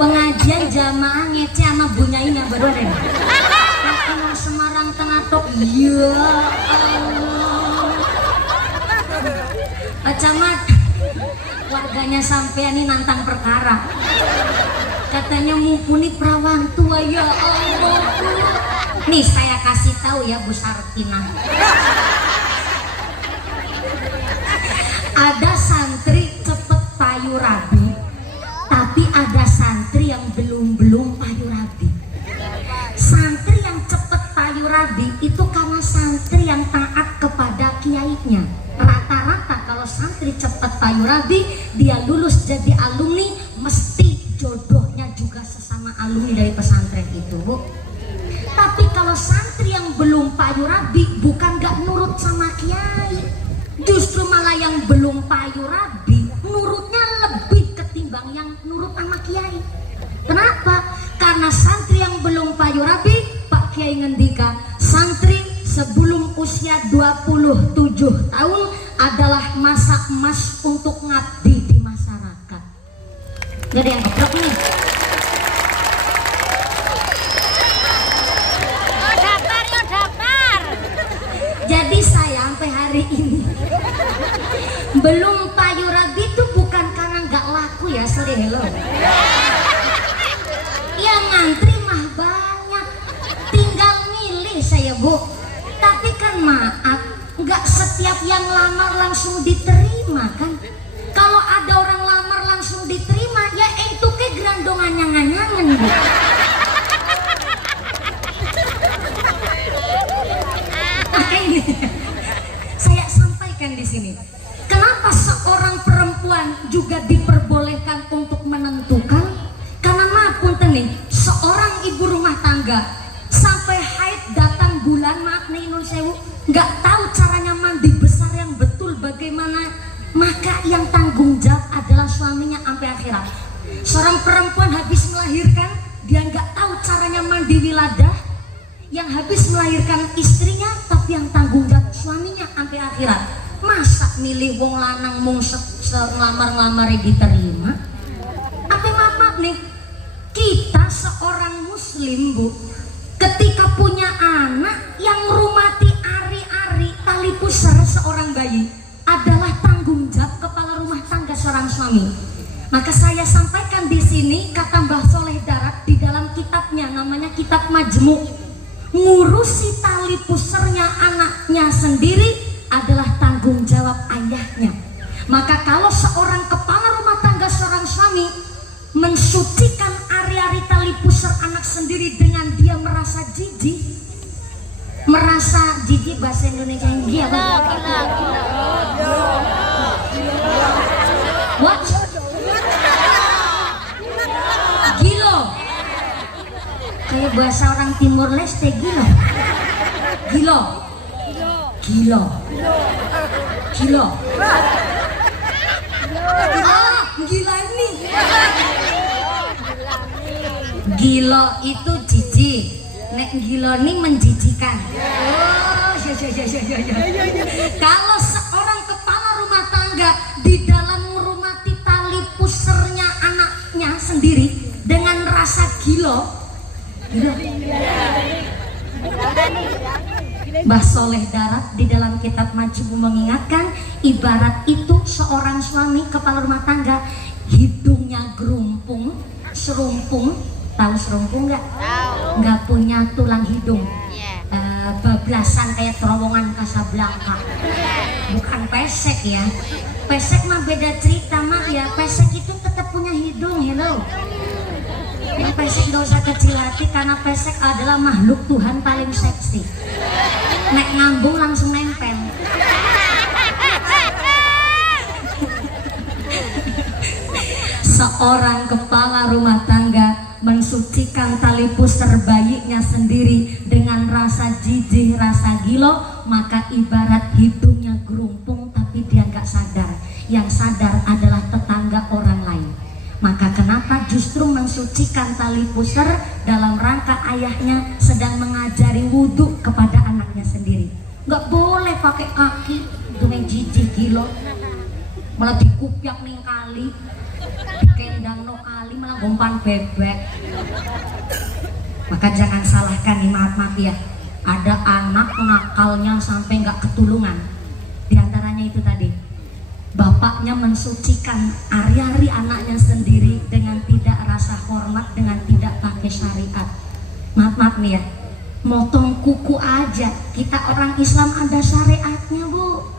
Pengajian jamaah ngece sama bunyain yang baru ada nih. Nah, Semarang Tengah Tok. Ya Allah. Pak Camat, warganya sampean ini nantang perkara. Katanya mumpuni perawan tua, ya Allah. Nih saya kasih tahu ya Bu Sartina. Ada santri cepet payu rabi, tapi ada santri yang belum payu rabi. Santri yang cepet payu rabi itu karena santri yang taat kepada kiainya. Rata-rata kalau santri cepet payu rabi, dia lulus jadi alumni, mesti jodohnya juga sesama alumni dari pesantren itu, Bu. Tapi kalau santri yang belum payu rabi, bukan gak nurut sama kiai, justru malah yang belum payu rabi nurutnya lebih ketimbang yang nurut sama kiai. Kenapa? Karena santri yang belum payu rabi, Pak Kiai ngendika, santri sebelum usia 27 tahun adalah masa emas untuk ngabdi di masyarakat. Jadi yang geblok nih. Jadi saya sampai hari ini belum payu rabi itu bukan karena nggak laku ya, sorry hello. Yang ngantri mah banyak, tinggal milih saya, Bu. Tapi kan maaf, nggak setiap yang lamar langsung diterima kan. Kalau ada orang lamar langsung diterima, ya itu ke gerandongan nyangan-nyangan, Bu. Ini saya sampaikan di sini. Kenapa seorang perempuan juga diperbolehkan untuk menentukan? Karena maaf punten nih, seorang ibu rumah tangga sampai haid datang bulan, maaf nih nun sewu, nggak tahu caranya mandi besar yang betul bagaimana, maka yang tanggung jawab adalah suaminya sampai akhirat. Seorang perempuan habis melahirkan, dia nggak tahu caranya mandi wiladah, yang habis melahirkan istrinya, tapi yang tanggung jawab suaminya sampai akhirat. Masa milih wong lanang mung selamar-lamar diterima? Apa maaf nih, kita seorang muslim, Bu, ketika punya anak yang rumati ari-ari tali pusar seorang bayi adalah tanggung jawab kepala rumah tangga seorang suami. Maka saya sampaikan di sini kata Mbah Soleh Darat di dalam kitabnya, namanya Kitab Majmu'. Ngurusi tali pusernya anaknya sendiri adalah tanggung jawab ayahnya. Maka kalau seorang kepala rumah tangga, seorang suami mensucikan ari-ari tali pusar anak sendiri dengan dia merasa jijik, bahasa Indonesia yang dia what? Gilo. Kayak bahasa orang Timur Leste, gilo. Gilo. Gilo. Gilo. Ah, gila ini. Gilo itu jijik. Nek gilo ini menjijikan. Oh, ya. Kalau seorang kepala rumah tangga di dalam merumati tali pusernya anaknya sendiri dengan rasa gilo. Mbah Soleh Darat di dalam kitab Majmu mengingatkan, ibarat itu seorang suami kepala rumah tangga hidungnya gerumpung, serumpung, tahu serumpung nggak? Nggak punya tulang hidung, bablasan kayak terowongan Casablanca, bukan pesek ya. Pesek mah beda cerita mah ya, pesek itu tetap punya hidung, hello. Yang pesek gak usah kecil hati karena pesek adalah makhluk Tuhan paling seksi. Nek ngambung langsung nempel. Seorang kepala rumah tangga mensucikan tali pusar bayinya sendiri dengan rasa jijik, rasa gilo, maka ibarat hidungnya gerumpung tapi dia gak sadar. Yang sadar adalah tetangga orang lain. Maka kenapa justru mensucikan tali pusar dalam rangka ayahnya sedang mengajari wudhu kepada anaknya sendiri. Nggak boleh pakai kaki, itu yang jijik gilo, malah dikupyak nih kali. Kendang no kali malah umpan bebek. Maka jangan salahkan nih, maaf ya, ada anak nakalnya sampai nggak ketulungan. Di antaranya itu tadi, bapaknya mensucikan ari-ari anaknya sendiri dengan tidak rasa hormat, dengan tidak pakai syariat. Maaf nih ya, motong kuku aja kita orang Islam ada syariatnya Bu,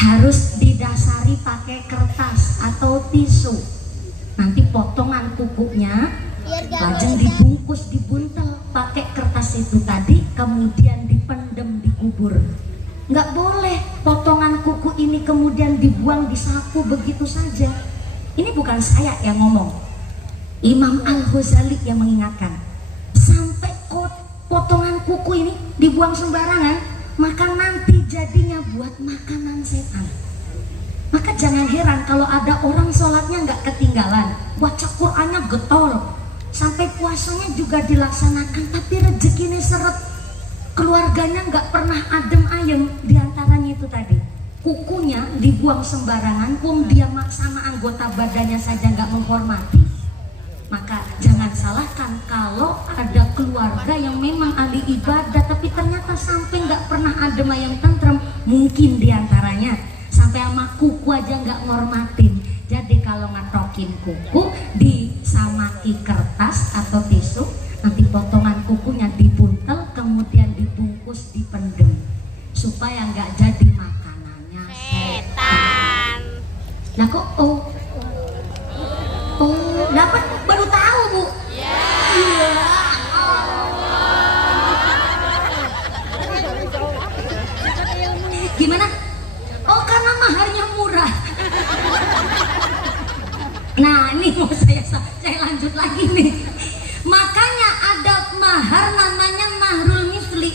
harus didasari pakai kertas atau tisu. Nanti potongan kukunya lajeng dibungkus, dibuntel pakai kertas itu tadi, kemudian dipendem, dikubur. Nggak boleh potongan kuku ini kemudian dibuang di saku begitu saja. Ini bukan saya yang ngomong, Imam Al-Ghazali yang mengingatkan. Sampai potongan kuku ini dibuang sembarangan, maka nanti jadinya buat makanan setan. Maka jangan heran kalau ada orang sholatnya nggak ketinggalan, baca Qur'annya getol, sampai puasanya juga dilaksanakan, tapi rezekinya seret, keluarganya nggak pernah adem ayem. Diantaranya itu tadi, kukunya dibuang sembarangan, pun dia sama anggota badannya saja nggak menghormati. Maka jangan salahkan kalau ada keluarga yang memang ahli ibadah tapi ternyata sampai nggak pernah adem ayem tentrem. Mungkin diantaranya sampai sama kuku aja nggak ngormatin. Jadi kalau ngatokin kuku disamaki kertas atau tisu, nanti potongan kukunya dibuntel, kemudian dibungkus, dipendem, supaya nggak jadi makanannya setan. Nah kok dapat baru tahu Bu? Iya. Gimana? Oh karena maharnya murah. Nah ini mau saya lanjut lagi nih. Makanya ada mahar namanya mahrul misli.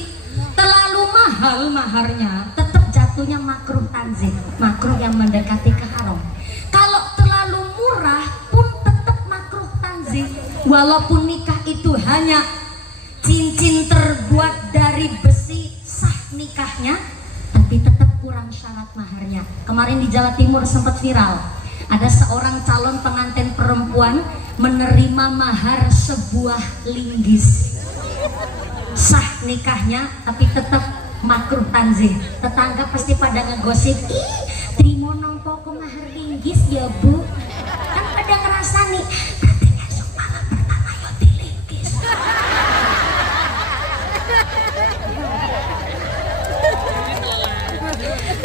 Terlalu mahal maharnya, tetap jatuhnya makruh tanzih, makruh yang mendekati ke haram. Kalau terlalu murah pun tetap makruh tanzih. Walaupun nikah itu hanya cincin terbuat dari besi, sah nikahnya, tapi tetap kurang syarat maharnya. Kemarin di Jawa Timur sempat viral, ada seorang calon pengantin perempuan menerima mahar sebuah linggis, sah nikahnya tapi tetap makruh tanzih. Tetangga pasti pada ngegosip, ih terima nongko ke mahar linggis ya Bu, kan pada ngerasa nih nanti esok malam pertama yo dilinggis.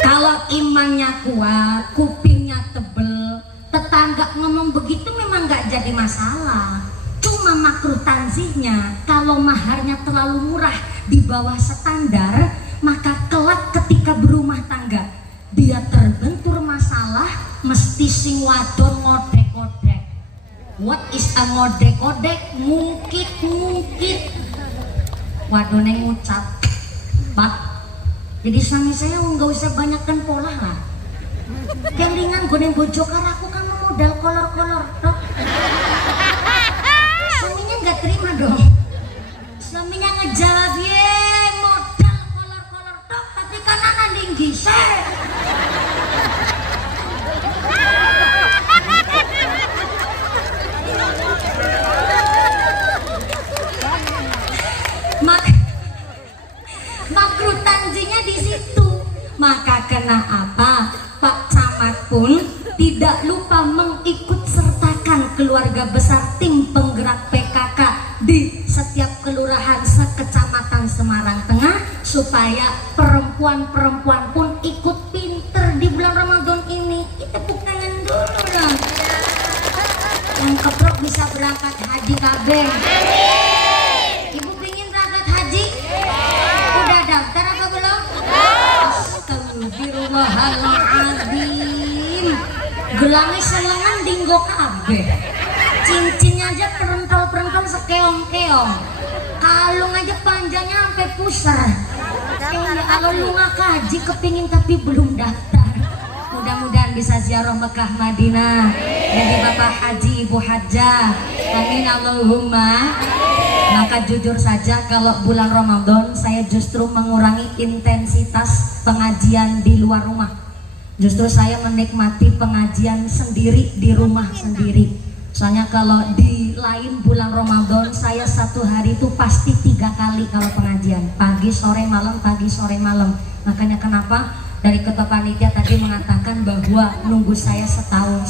Kalau imannya kuat, kupingnya tebel, tetangga ngomong begitu memang nggak jadi masalah. Cuma makruh tanzihnya kalau maharnya terlalu murah, di bawah standar, maka kelak ketika berumah tangga dia terbentur masalah, mesti sing wadon ngodek-ngodek. What is a ngodek-ngodek? Ngungkit-ngungkit. Wadone ngucap, Pak, jadi suami saya nggak usah banyakkan pola lah. Kelingan gue bojo aku kan modal kolor-kolor tok. Suaminya nggak terima dong. Suaminya ngejawab, ye modal kolor-kolor tok, tapi kan anak tinggi saya. Makruh tanzinya di situ. Maka kena apa? Pak Camat pun tidak lupa mengikut sertakan keluarga besar tim penggerak PKK di setiap kelurahan sekecamatan Semarang Tengah, supaya perempuan-perempuan pun ikut pinter di bulan Ramadan ini. Kita tepuk tangan dulu dong. Yang keprok bisa berangkat haji kabeh. Ibu pingin berangkat haji? Udah daftar apa belum? Astagfirullahaladzim. Gelangnya selengan dinggo kabeh. Cincinnya aja perental-perental sekeong-keong. Kalung aja panjangnya sampai pusar. Kalau lu nggak kaji kepingin tapi belum daftar, mudah-mudahan bisa ziarah Mekah Madinah, jadi bapak haji ibu hajjah, amin Allahumma. Maka jujur saja kalau bulan Ramadan saya justru mengurangi intensitas pengajian di luar rumah. Justru saya menikmati pengajian sendiri di rumah sendiri. Soalnya kalau di lain bulan Ramadan saya satu hari itu pasti 3 kali kalau pengajian, pagi sore malam, pagi sore malam. Makanya kenapa dari ketua panitia tadi mengatakan bahwa nunggu saya 1,5 tahun,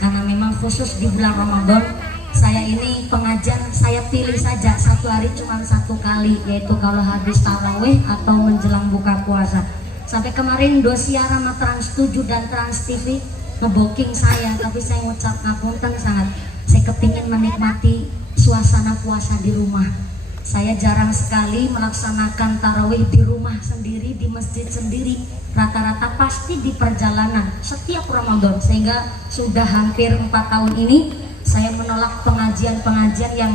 karena memang khusus di bulan Ramadan saya ini pengajian saya pilih saja satu hari cuma 1 kali, yaitu kalau habis tarawih atau menjelang buka puasa. Sampai kemarin Indosiar sama Trans 7 dan Trans TV ngebooking saya, tapi saya ngucap ngapunten sangat. Saya kepingin menikmati suasana puasa di rumah. Saya jarang sekali melaksanakan tarawih di rumah sendiri, di masjid sendiri. Rata-rata pasti di perjalanan setiap Ramadan, sehingga sudah hampir 4 tahun ini saya menolak pengajian-pengajian yang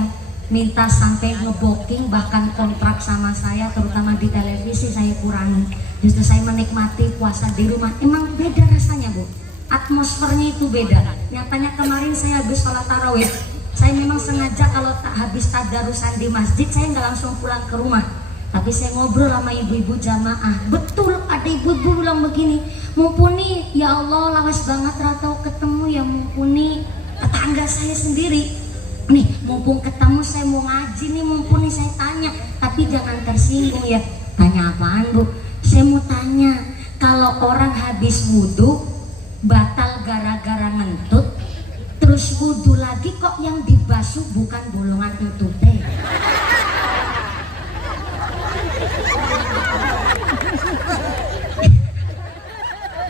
minta sampai ngebooking, bahkan kontrak sama saya, terutama di televisi saya kurangi. Justru saya menikmati puasa di rumah. Emang beda rasanya, Bu. Atmosfernya itu beda. Nyatanya kemarin saya habis sholat tarawih, saya memang sengaja kalau tak habis tadarusan di masjid saya nggak langsung pulang ke rumah, tapi saya ngobrol sama ibu-ibu jamaah. Betul ada ibu-ibu bilang begini, mumpuni ya Allah lawas banget ratau ketemu ya, mumpuni tetangga saya sendiri nih, mumpung ketemu saya mau ngaji nih, mumpuni saya tanya, tapi jangan tersinggung ya. Tanya apaan, Bu? Saya mau tanya, kalau orang habis wudhu batal gara-gara ngentut, terus wudhu lagi kok yang dibasuh bukan bolongan entute?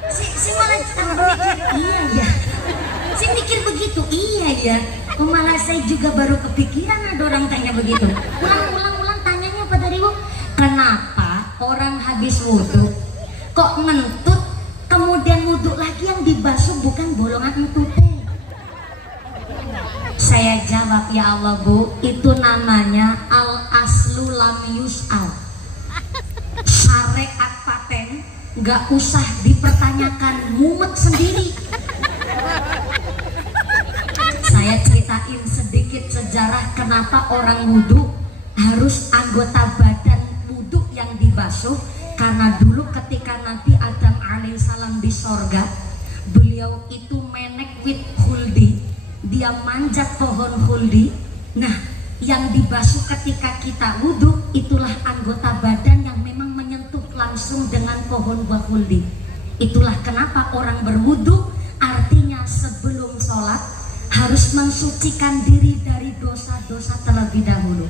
Si malah mikir, iya ya. Si mikir begitu, iya ya. Malah saya juga baru kepikiran ada orang tanya begitu. Ulang tanyanya pada Ibu, kenapa orang habis wudhu kok ngentut, kemudian wudhu lagi yang dibasuh bukan bolongan entute? Saya jawab, ya Allah Bu, itu namanya al-aslu lam yus'al. Syariat paten gak usah dipertanyakan, mumet sendiri. Saya ceritain sedikit sejarah kenapa orang wudhu harus anggota badan wudhu yang dibasuh. Karena dulu ketika Nabi Adam alaihissalam di sorga, beliau itu menek with khuldi, dia manjat pohon khuldi. Nah, yang dibasuh ketika kita wudhu itulah anggota badan yang memang menyentuh langsung dengan pohon buah khuldi. Itulah kenapa orang berwudhu artinya sebelum sholat harus mensucikan diri dari dosa-dosa terlebih dahulu.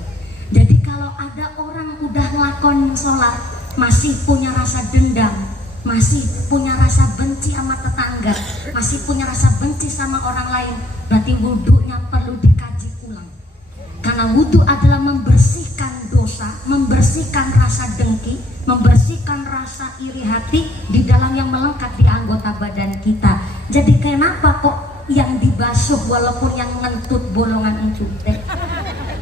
Jadi kalau ada orang udah ngelakon sholat masih punya rasa dendam, masih punya rasa benci sama tetangga, masih punya rasa benci sama orang lain, berarti wudhunya perlu dikaji ulang. Karena wudhu adalah membersihkan dosa, membersihkan rasa dengki, membersihkan rasa iri hati di dalam yang melengkap di anggota badan kita. Jadi kenapa kok yang dibasuh walaupun yang ngentut bolongan entute?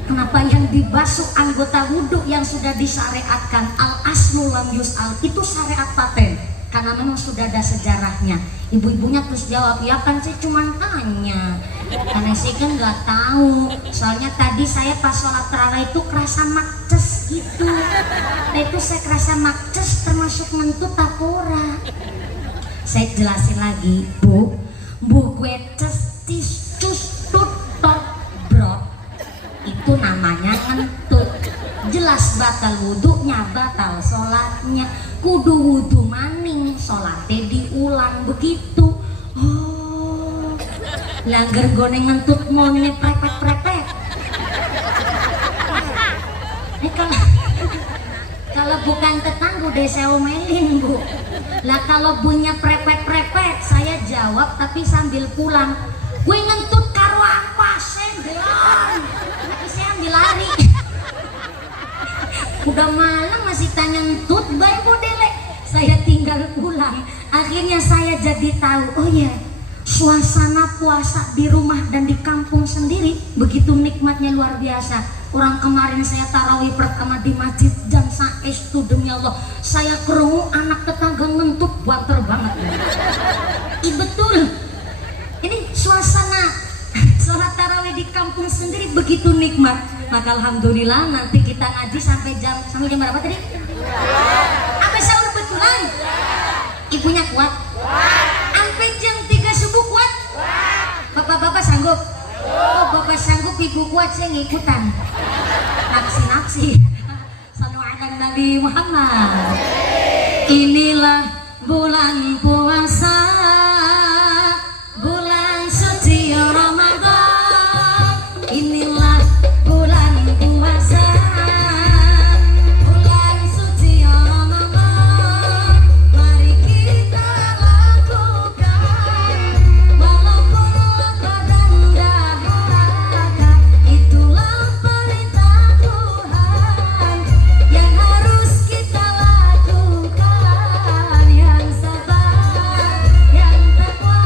Kenapa yang dibasuh anggota wudhu yang sudah disyariatkan al-aslu lam yus'al, itu syariat paten, karena memang sudah ada sejarahnya. Ibu-ibunya terus jawab, ya kan saya cuma tanya, karena saya kan nggak tahu. Soalnya tadi saya pas sholat tarawih itu kerasa makces gitu. Nah itu saya kerasa makces termasuk ngentut takora. Saya jelasin lagi, Bu gue cestis cus tut tot brot, itu namanya ngentut. Jelas batal wudhunya, batal sholatnya. Kudu wudhu maning, sholatnya diulang begitu. Oh, langgar gone ngentut mone prepet-prepet. Kalau bukan tetangga udah saya omelin, Bu. Lah kalau punya prepet-prepet saya jawab tapi sambil pulang, gue ngentut karo apa sendelan, tapi saya ambil lari. Udah malam masih tanya ngentut, baik modelnya. Saya tinggal pulang. Akhirnya saya jadi tahu, oh ya, suasana puasa di rumah dan di kampung sendiri begitu nikmatnya, luar biasa. Orang kemarin saya tarawih pertama di masjid jam saestu, demi Allah saya kerungu anak tetangga ngentut banter banget. Betul, ini suasana sholat tarawih di kampung sendiri begitu nikmat. Maka alhamdulillah nanti kita ngaji sampai jam berapa tadi? Sampai sahur betulan. Ibunya kuat? Sampai jam 3 subuh kuat? Bapak-bapak sanggup? Oh, bapak sanggup, ibu kuat, saya ngikutan. Naksi-naksi. Sallu ala Nabi Muhammad. Inilah bulan puasa, bulan suci Ramadan. Inilah bulan puasa, bulan suci Ramadan. Mari kita lakukan walaupun lapar dan dahaga. Itulah perintah Tuhan yang harus kita lakukan. Yang sabar, yang takwa,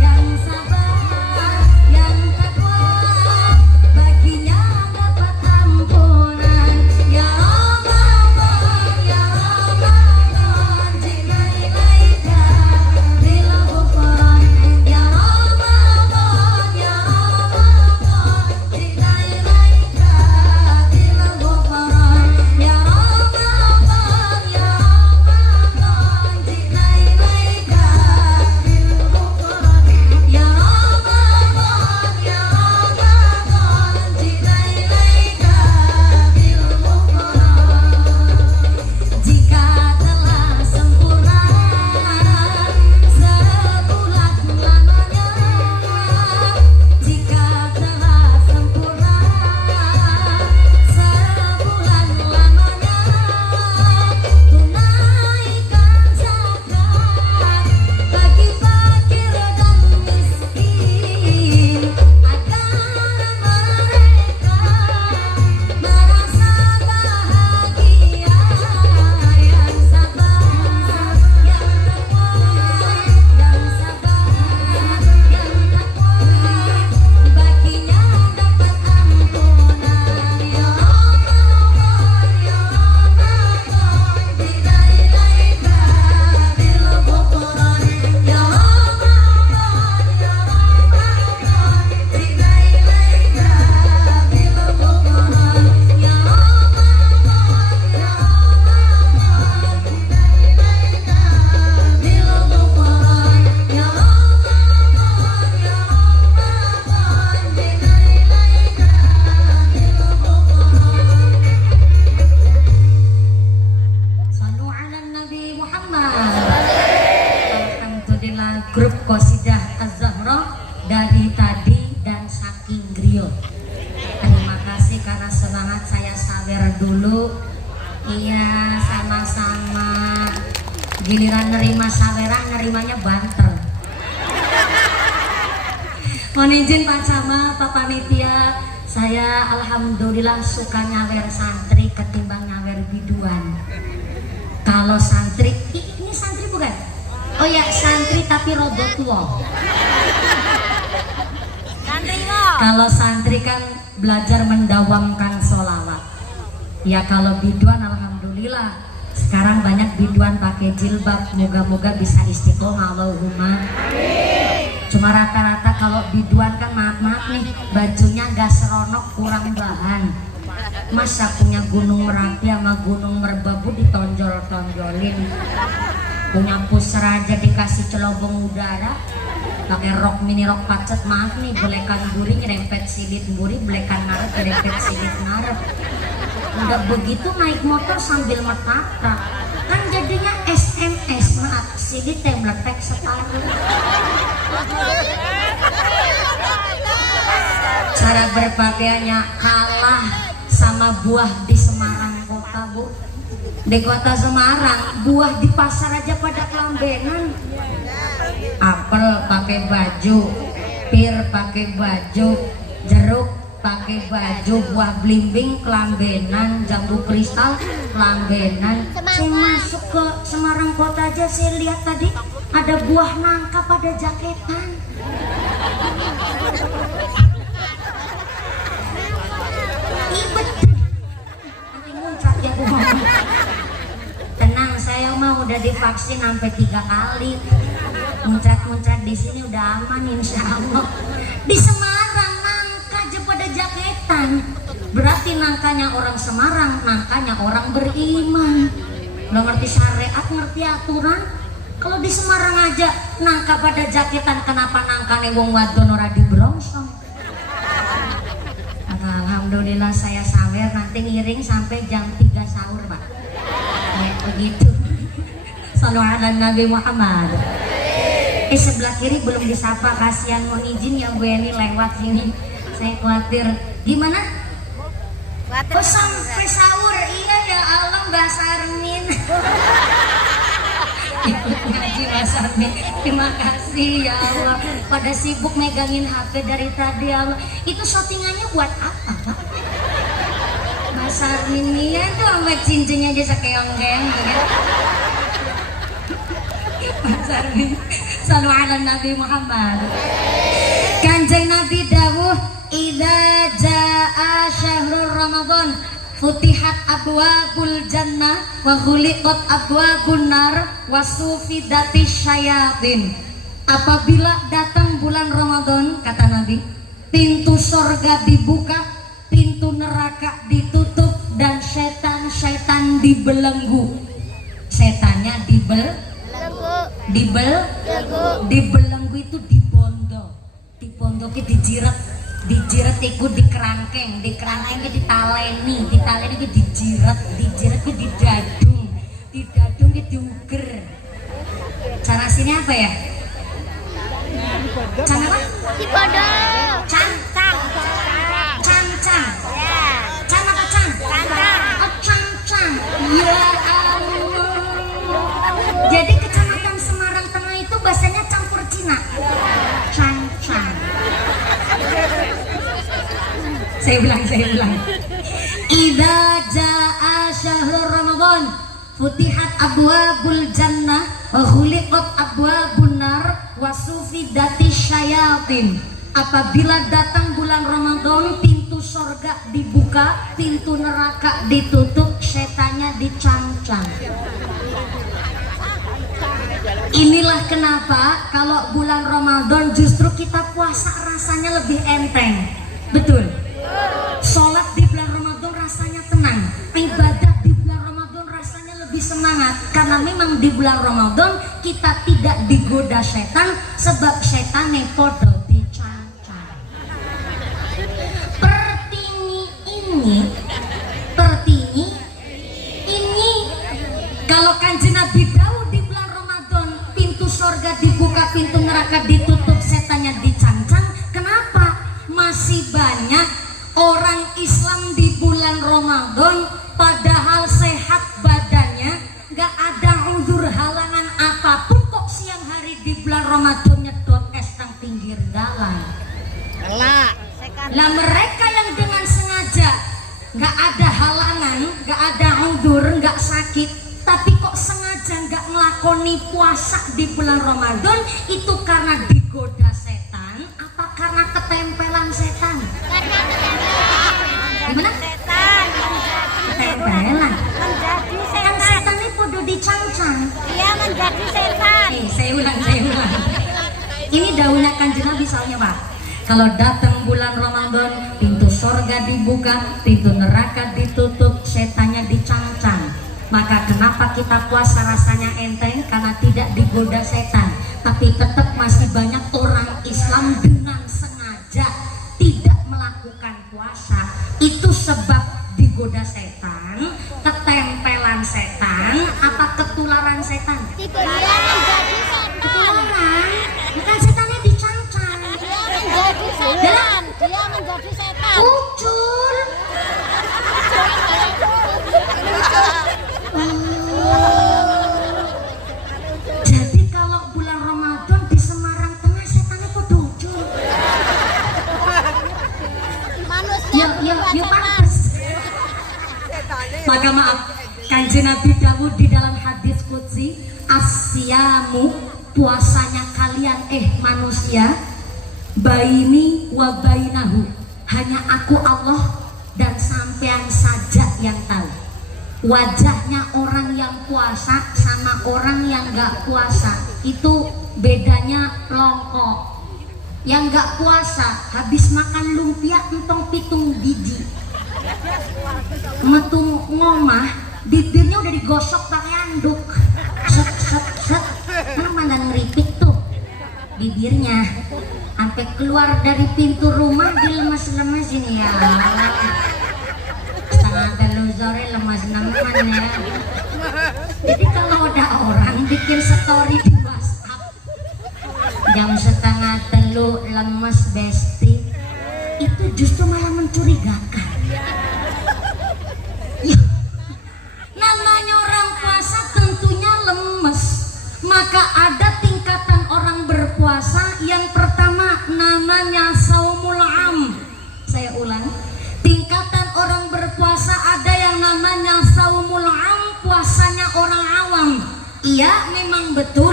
yang sabar, yang takwa, baginya dapat ampunan. Ya Ramadan, ya Ramadan, jina ilaika bil ghufran. Ya Ramadan, ya Ramadan, jina ilaika bil ghufran. Ya Ramadan, ya Ramadan, jina ilaika bil ghufran. Ya Ramadan, ya Ramadan, jina ilaika bil ghufran. Jika telah sempurna sebulan lamanya, jika telah sempurna sebulan lamanya, tunaikan zakat bagi fakir dan miskin agar mereka merasa bahagia. Yang sabar, yang takwa, yang sabar, yang takwa, baginya dapat ampunan. Ya Ramadan, ya Ramadan, jina ilaika bil ghufran. Ya Ramadan, ya Ramadan, jina ilaika bil ghufran. Ya Ramadan, ya Ramadan, jina ilaika bil ghufran. Ya Ramadan, ya Ramadan, jina ilaika bil ghufran. Sallu ala Nabi Muhammad. Alhamdulillah, grup Qasidah Az-Zahra dari tadi dan saking griyo. Terima kasih karena semangat, saya sawer dulu. Iya, sama-sama. Giliran nerima saweran, nerimanya banter. Mohon izin Pak Camat, Pak Panitia, saya alhamdulillah suka nyawer santri ketimbang nyawer biduan. Kalau santri, ini santri bukan? Oh ya, santri tapi rodo tua. Kalau santri kan belajar mendawamkan sholawat. Ya kalau biduan alhamdulillah sekarang banyak biduan pakai jilbab, moga-moga bisa istiqomah Allahumma. Cuma rata-rata kalau biduan kan maaf-maaf nih, bajunya gak seronok, kurang bahan. Masa punya Gunung Merapi sama Gunung Merbabu ditonjol-tonjolin, punya pusra aja dikasih celobong udara, pakai rok mini rok pacet, maaf nih, belekan buri nyerempet silit buri, belekan ngarep nyerempet silit ngarep. Udah begitu naik motor sambil metata, kan jadinya SMS, maaf silit teh meletek separuh. Cara berpakaiannya kalah sama buah di Semarang kota, Bu. Di kota Semarang buah di pasar aja pada kelambenan. Apel pakai baju, pir pakai baju, jeruk pakai baju, buah blimbing kelambenan, jambu kristal kelambenan. Saya masuk ke Semarang kota aja, saya lihat tadi ada buah nangka pada jaketan. Ibet. Nanti muncrat ya Bu. Tenang, saya mah udah divaksin sampai 3 kali. Muncrat-muncrat di sini udah aman insya Allah. Di Semarang nangka aja pada jaketan. Berarti nangkanya orang Semarang, nangkanya orang beriman. Lo ngerti syariat, ngerti aturan, Kalau di Semarang aja nangka pada jaketan, kenapa nangkane wong wadon ora dibrongsong? Alhamdulillah saya sawer, nanti ngiring sampai jam 3 sahur Pak. Kayak begitu. Shallallahu ala Nabi Muhammad. Sebelah kiri belum disapa, kasihan, mohon izin ya Bu Eni lewat sini. Saya khawatir. Gimana? Oh sampai sahur, iya ya Allah Mbak Sarmin. Ikut ngaji Mas Armin, terima kasih ya Allah. Pada sibuk megangin HP dari tadi ya Allah. Itu shootingannya buat apa Pak? Mas Armin ya tuh sampai cincinnya aja sekeong-keong gitu. Mas Armin, sallu ala Nabi Muhammad. Kanjeng Nabi dawuh, idza jaa syahrul Ramadan futihat abwabul jannah wa khuliqat abwabun nar wa sufidatis syayatin. Apabila datang bulan Ramadan, kata Nabi, pintu sorga dibuka, pintu neraka ditutup, dan setan-setan dibelenggu. Setannya dibelenggu itu dibondo, dibondoki dijiret iku dikerangkeng ditaleni iku dijiret iku didadung iku diuger. Cara sini apa ya? Can apa? Dibondo. Cancang. Ya. Can apa can? Cancang. Oh cancang. Ya Allah. Jadi kecamatan Semarang Tengah itu bahasanya campur Cina. Cancang. Saya ulang. Idza jaa syahrul Ramadan futihat abwabul jannah wa khuliqat abwabun nar wa sufidatis syayatin. Apabila datang bulan Ramadan, pintu sorga dibuka, pintu neraka ditutup, setannya dicancang. Inilah kenapa kalau bulan Ramadan justru kita puasa rasanya lebih enteng. Betul. Sholat di bulan Ramadan rasanya tenang, ibadah di bulan Ramadan rasanya lebih semangat, karena memang di bulan Ramadan kita tidak digoda setan, sebab setan podo dicancang. Pertini ini kalau Kanjeng Nabi Daud di bulan Ramadan pintu sorga dibuka, pintu neraka ditutup, setannya dicancang. Kenapa? Masih banyak orang Islam di bulan Ramadan padahal sehat badannya, gak ada uzur halangan apapun, kok siang hari di bulan Ramadan nyedot es nang pinggir jalan. Lah mereka yang dengan sengaja gak ada halangan, gak ada uzur, gak sakit, tapi kok sengaja gak ngelakoni puasa di bulan Ramadan, itu karena digoda setan apa karena ketempelan setan? Gimana? Setan. Ketempelan. Menjadi Kan setan. setan ini podo dicancang. Dia menjadi setan. Saya ulang. Ini daunnya Kanjeng Nabi soalnya Pak. Kalau datang bulan Ramadan, pintu sorga dibuka, pintu neraka ditutup, setannya dicancang. Maka kenapa kita puasa rasanya enteng? Karena tidak digoda setan. Tapi tetap masih banyak orang Islam dengan sengaja tidak melakukan puasa. Itu sebab digoda setan, ketempelan setan, apa ketularan setan? Dia menjadi setan. Ketularan, bukan setannya dicancang. Dia menjadi setan. Ucul. Jadi kalau bulan Ramadan di Semarang Tengah setannya kok ucul. Manusia Ya pantas. Maka maaf, Kanjeng Nabi Dawud di dalam hadis qudsi, asyamu, puasanya kalian manusia, baini wa bainahu, hanya aku Allah dan sampean saja yang tahu. Wajahnya orang yang puasa sama orang yang gak puasa itu bedanya longkok. Yang gak puasa habis makan lumpia entong pitung biji, metu ngomah bibirnya udah digosok pakai anduk, set. keluar dari pintu rumah dilemes-lemesin ya. Setengah telu sore lemas nemen ya. Jadi kalau ada orang bikin story di WhatsApp jam setengah telu lemes besti, itu justru malah mencurigakan. Ya, namanya orang puasa tentunya lemes. Maka ada tingkatan orang berpuasa. Yang pertama namanya saumul am. Saya ulang, tingkatan orang berpuasa ada yang namanya saumul am, puasanya orang awam. Iya, memang betul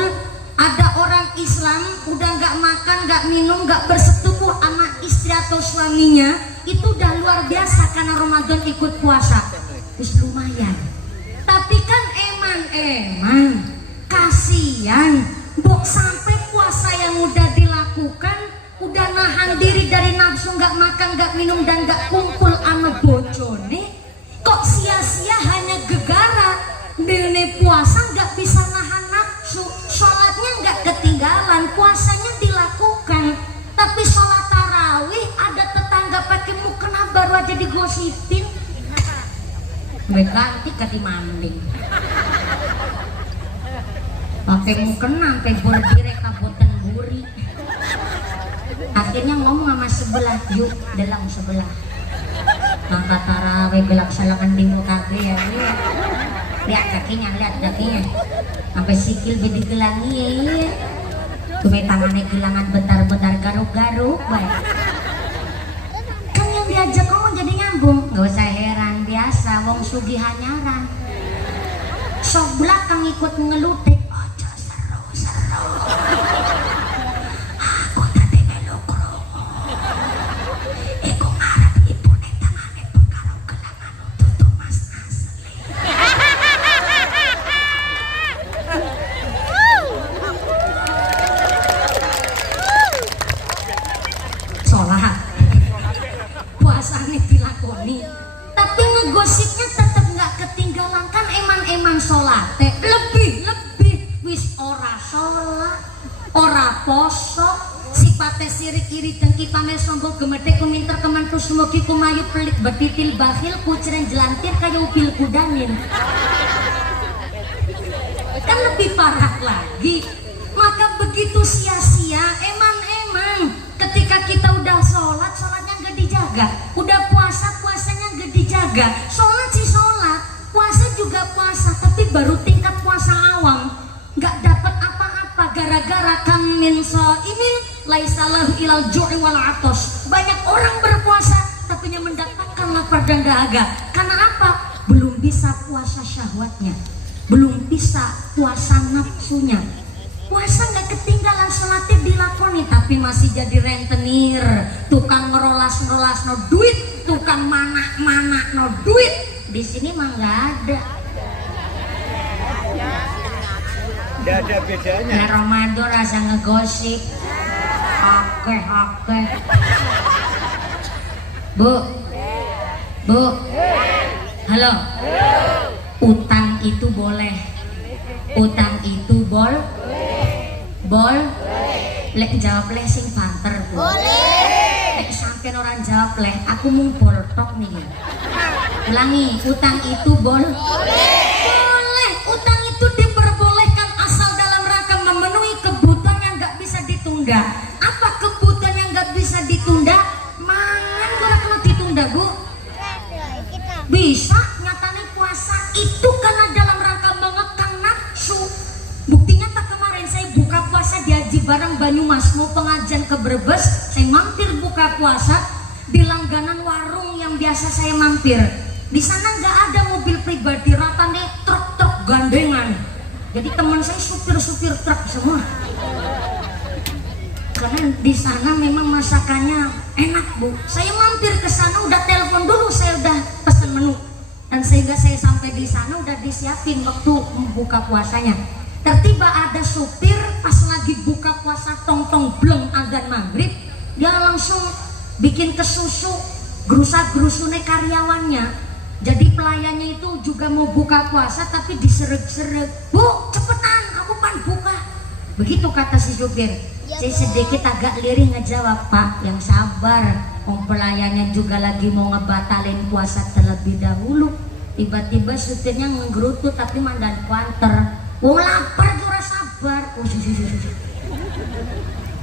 ada orang Islam udah nggak makan, nggak minum, nggak bersetubuh sama istri atau suaminya, itu udah luar biasa karena Ramadan ikut puasa. Terus lumayan. Tapi kan eman kasihan, bok sampai puasa yang udah dilakukan, udah nahan diri dari nafsu, nggak makan, nggak minum, dan nggak kumpul sama bojone, kok sia-sia hanya gegara. Dene puasa nggak bisa nahan nafsu, sholatnya nggak ketinggalan, puasanya dilakukan, tapi sholat tarawih ada tetangga pakai mukena baru aja digosipin, ganti kati manding, pakai mukena sampai berdiri kabutan buri. Akhirnya ngomong sama sebelah, yuk dalam sebelah angkat tarawih gelap salangan di muka ya. Lihat kakinya sampai sikil bedi gelangi ya. Tuh tangannya gelangan bentar-bentar garuk-garuk baik. Kan yang diajak ngomong jadi nyambung. Gak usah heran, biasa wong sugih hanyaran. Sok belakang ikut ngelutik. Ojo seru-seru. Aku tadi melu krungu. Iku ngarep ibune tangane karo gelangan tutup mas asli. Sholat puasanya dilakoni, tapi ngegosipnya tetap nggak ketinggalan. Kan eman sholat lebih wis ora sholat, ora poso, sipate sirik iri dengki pamer sombong gemedhe kuminter kemantu semogi kumayu pelit betitil bakhil kuceren jelantir kaya ubil kudanin. Kan lebih parah lagi. Maka begitu sia-sia eman ketika kita udah sholatnya nggak dijaga, udah puasanya nggak dijaga. Sholat sih sholat, puasa juga puasa, tapi baru tingkat puasa awam, nggak dapat apa-apa gara-gara kan min shaimin laisa lahu ilal ju'i wal atos. Banyak orang berpuasa tapi yang mendapatkan lapar dan dahaga. Karena apa? Belum bisa puasa syahwatnya, belum bisa puasa nafsunya. Puasa nggak ketinggalan, sholatnya dilakoni, tapi masih jadi rentenir, tukang ngerolas no duit, tukang mana no duit. Di sini mah nggak ada. Nggak ada bedanya. Ya Ramadan rasa ngegosip. Oke. Bu. Halo. Utang itu boleh. Utang itu lek jawab leh sing banter Bu. Boleh. Lek sampean orang jawab leh, aku mung boltok nih. Ulangi, utang itu boleh. Utang itu diperbolehkan asal dalam rangka memenuhi kebutuhan yang nggak bisa ditunda. Apa kebutuhan yang nggak bisa ditunda? Mangan kalau kena ditunda Bu. Bisa nyatanya puasa itu karena dalam rangka mengekang nafsu. Buktinya tak kemarin saya buka puasa di Haji Barang Banyumas, mau pengajian ke Brebes, saya mampir buka puasa di langganan warung yang biasa saya mampir. Di sana nggak ada mobil pribadi, rata-rata truk gandengan. Jadi teman saya supir truk semua. Karena di sana memang masakannya enak Bu. Saya mampir ke sana udah telepon dulu, saya udah pesan menu. Dan sehingga saya sampai di sana udah disiapin waktu buka puasanya. Tertiba ada supir pas lagi buka puasa tong bleng adzan maghrib, dia langsung bikin kesusu gerusa-gerusune karyawannya. Jadi pelayannya itu juga mau buka puasa tapi disereg-sereg. Bu cepetan, aku pan buka. Begitu kata si supir. Saya sedikit agak lirih ngejawab, Pak, yang sabar. Pelayannya juga lagi mau ngebatalin puasa terlebih dahulu. Tiba-tiba supirnya nggerutu tapi mandan kuanter. Wong lapar ora sabar.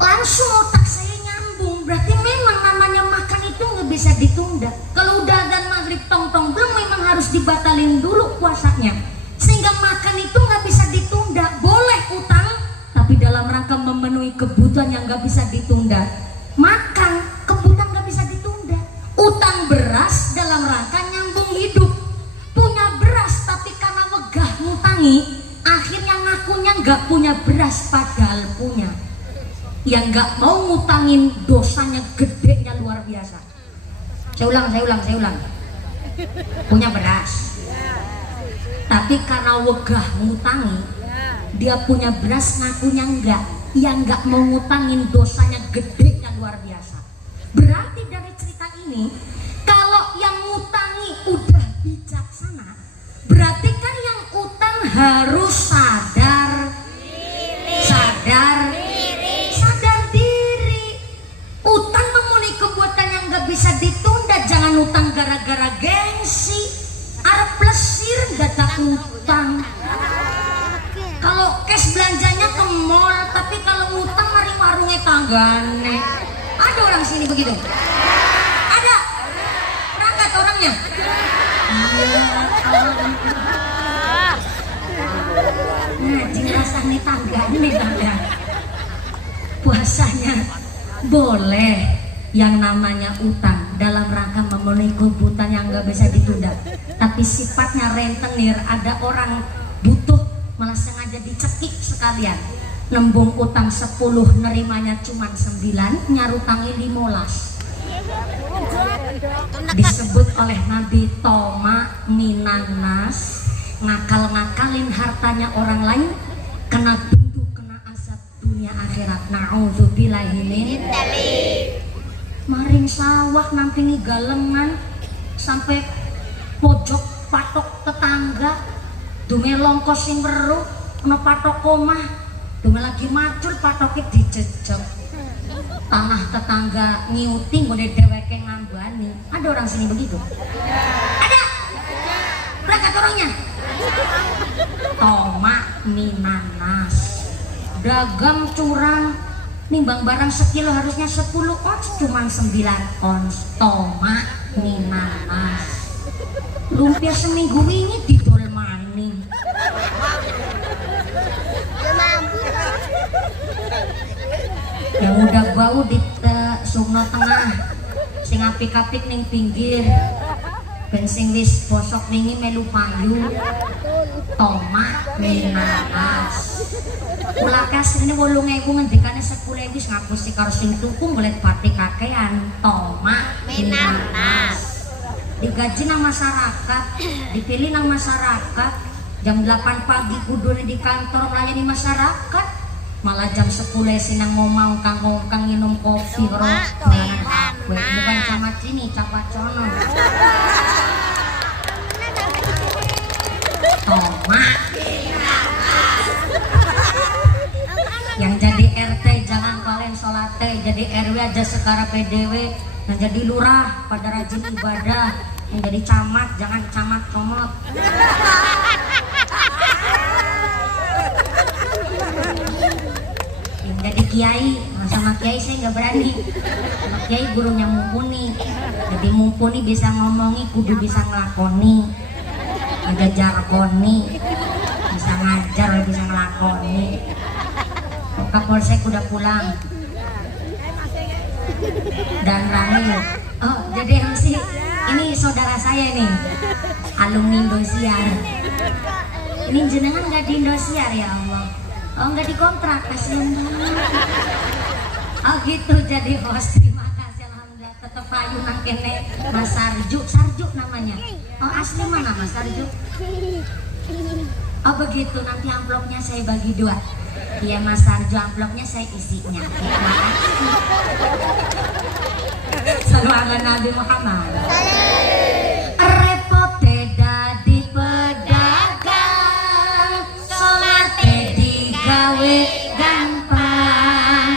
Langsung otak saya nyambung. Berarti memang namanya makan itu nggak bisa ditunda. Kalau udah adzan maghrib tong-tong belum, memang harus dibatalin dulu puasanya. Sehingga makan itu nggak bisa ditunda. Boleh utang, tapi dalam rangka memenuhi kebutuhan yang nggak bisa ditunda. Makan kebutuhan nggak bisa ditunda. Utang beras dalam rangka nyambung hidup. Punya beras tapi karena wegah ngutangi, akhirnya ngakunya nggak punya beras padahal punya. Yang nggak mau ngutangin dosanya gedenya luar biasa. Saya ulang. Punya beras, tapi karena wegah ngutangi, dia punya beras ngakunya enggak. Yang nggak mau ngutangin dosanya gedenya luar biasa. Berarti dari cerita ini, kalau yang ngutangi udah bijaksana, berarti kan yang utang harus sadar diri. Utang memenuhi kebutuhan yang nggak bisa ditunda. Jangan utang gara-gara gengsi, arep plesir dadak utang. Kalau cash belanjanya ke mall, tapi kalau utang mari warungnya tanggane. Ada orang sini begitu? Ada? Berangkat orangnya? Ngaji rasanya tanggane bangga. Puasanya boleh yang namanya utang dalam rangka memenuhi kebutuhan yang nggak bisa ditunda, tapi sifatnya rentenir. Ada orang butuh malah sengaja dicekik sekalian, nembung utang 10 nerimanya cuma 9, nyarutangi 15. Disebut oleh Nabi Toma minanas, ngakal-ngakalin hartanya orang lain, kena bendu, kena azab dunia akhirat. Na'udzubillahi min dzalik. Maring sawah nampingi galengan sampai pojok patok tetangga, dume longkos sing weruh ana patok omah, dume lagi macul patoknya dijejeg. Tanah tetangga ngiuti nggone dheweke ngambani. Ada orang sini begitu? Ada? Berangkat orangnya? Toma minanas, dagang curang, nimbang barang sekilo harusnya 10 ons, cuman 9 ons. Toma minanas. Lumpia seminggu ini didol maning. Yang udah bau di sumno tengah, sing apik-apik ning pinggir, ben sing wis bosok wingi melu payu. Toma minanas. Kula kasrine 8.000 ngendikane 10.000 wis ngapusi karo sing tuku golek batik kakean. Toma minanas. Digaji nang masyarakat, dipilih nang masyarakat, jam 8 pagi kudune di kantor melayani masyarakat, malah jam 10 sinang ngomong kang minum kopi karo dolanan HP. Bukan camat sini, capat cono. Toma. Yang jadi RT jangan kalian sholat, jadi RW aja sekarang PDW, yang jadi lurah pada rajin ibadah, yang jadi camat jangan camat comot. Yang jadi kiai, sama kiai saya nggak berani. Sama kiai gurunya mumpuni, jadi mumpuni bisa ngomongi, kudu bisa ngelakoni, ada jargoni, bisa ngajar, bisa ngelakoni. Kapolsek udah pulang dan Ramil. Oh, jadi MC ini saudara saya nih, alumni Indosiar. Ini jenengan nggak di Indosiar ya Allah? Oh, nggak dikontrak, kasihan banget. Oh gitu, jadi host. Terima kasih, alhamdulillah. Tetap ayu nang kene Mas Sarju namanya. Oh, asli mana Mas Sarju? Oh begitu, nanti amplopnya saya bagi 2. Iya Mas Sarjo, amplopnya saya isinya. Sallu ala Nabi Muhammad. Repote dadi pedagang, salate digawe gampang.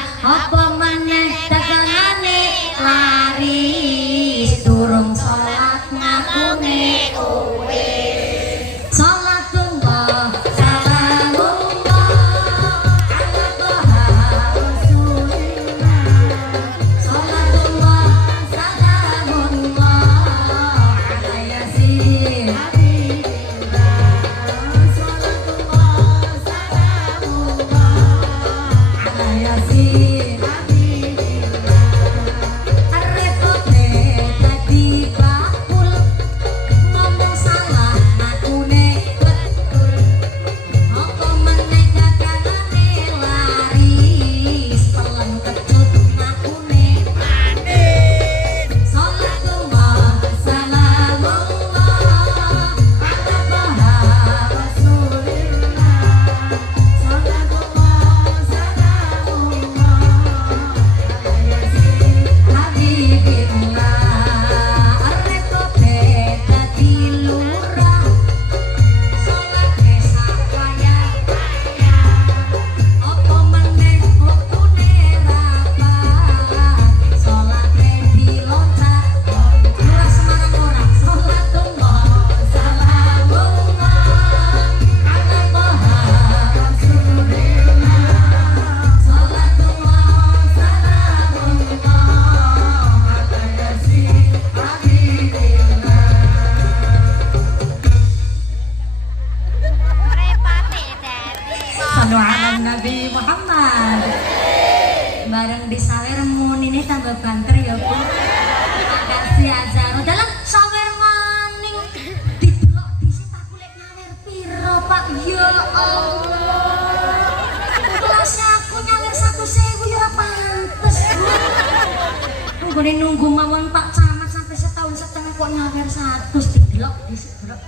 kok nyawer 100 didelok didelok.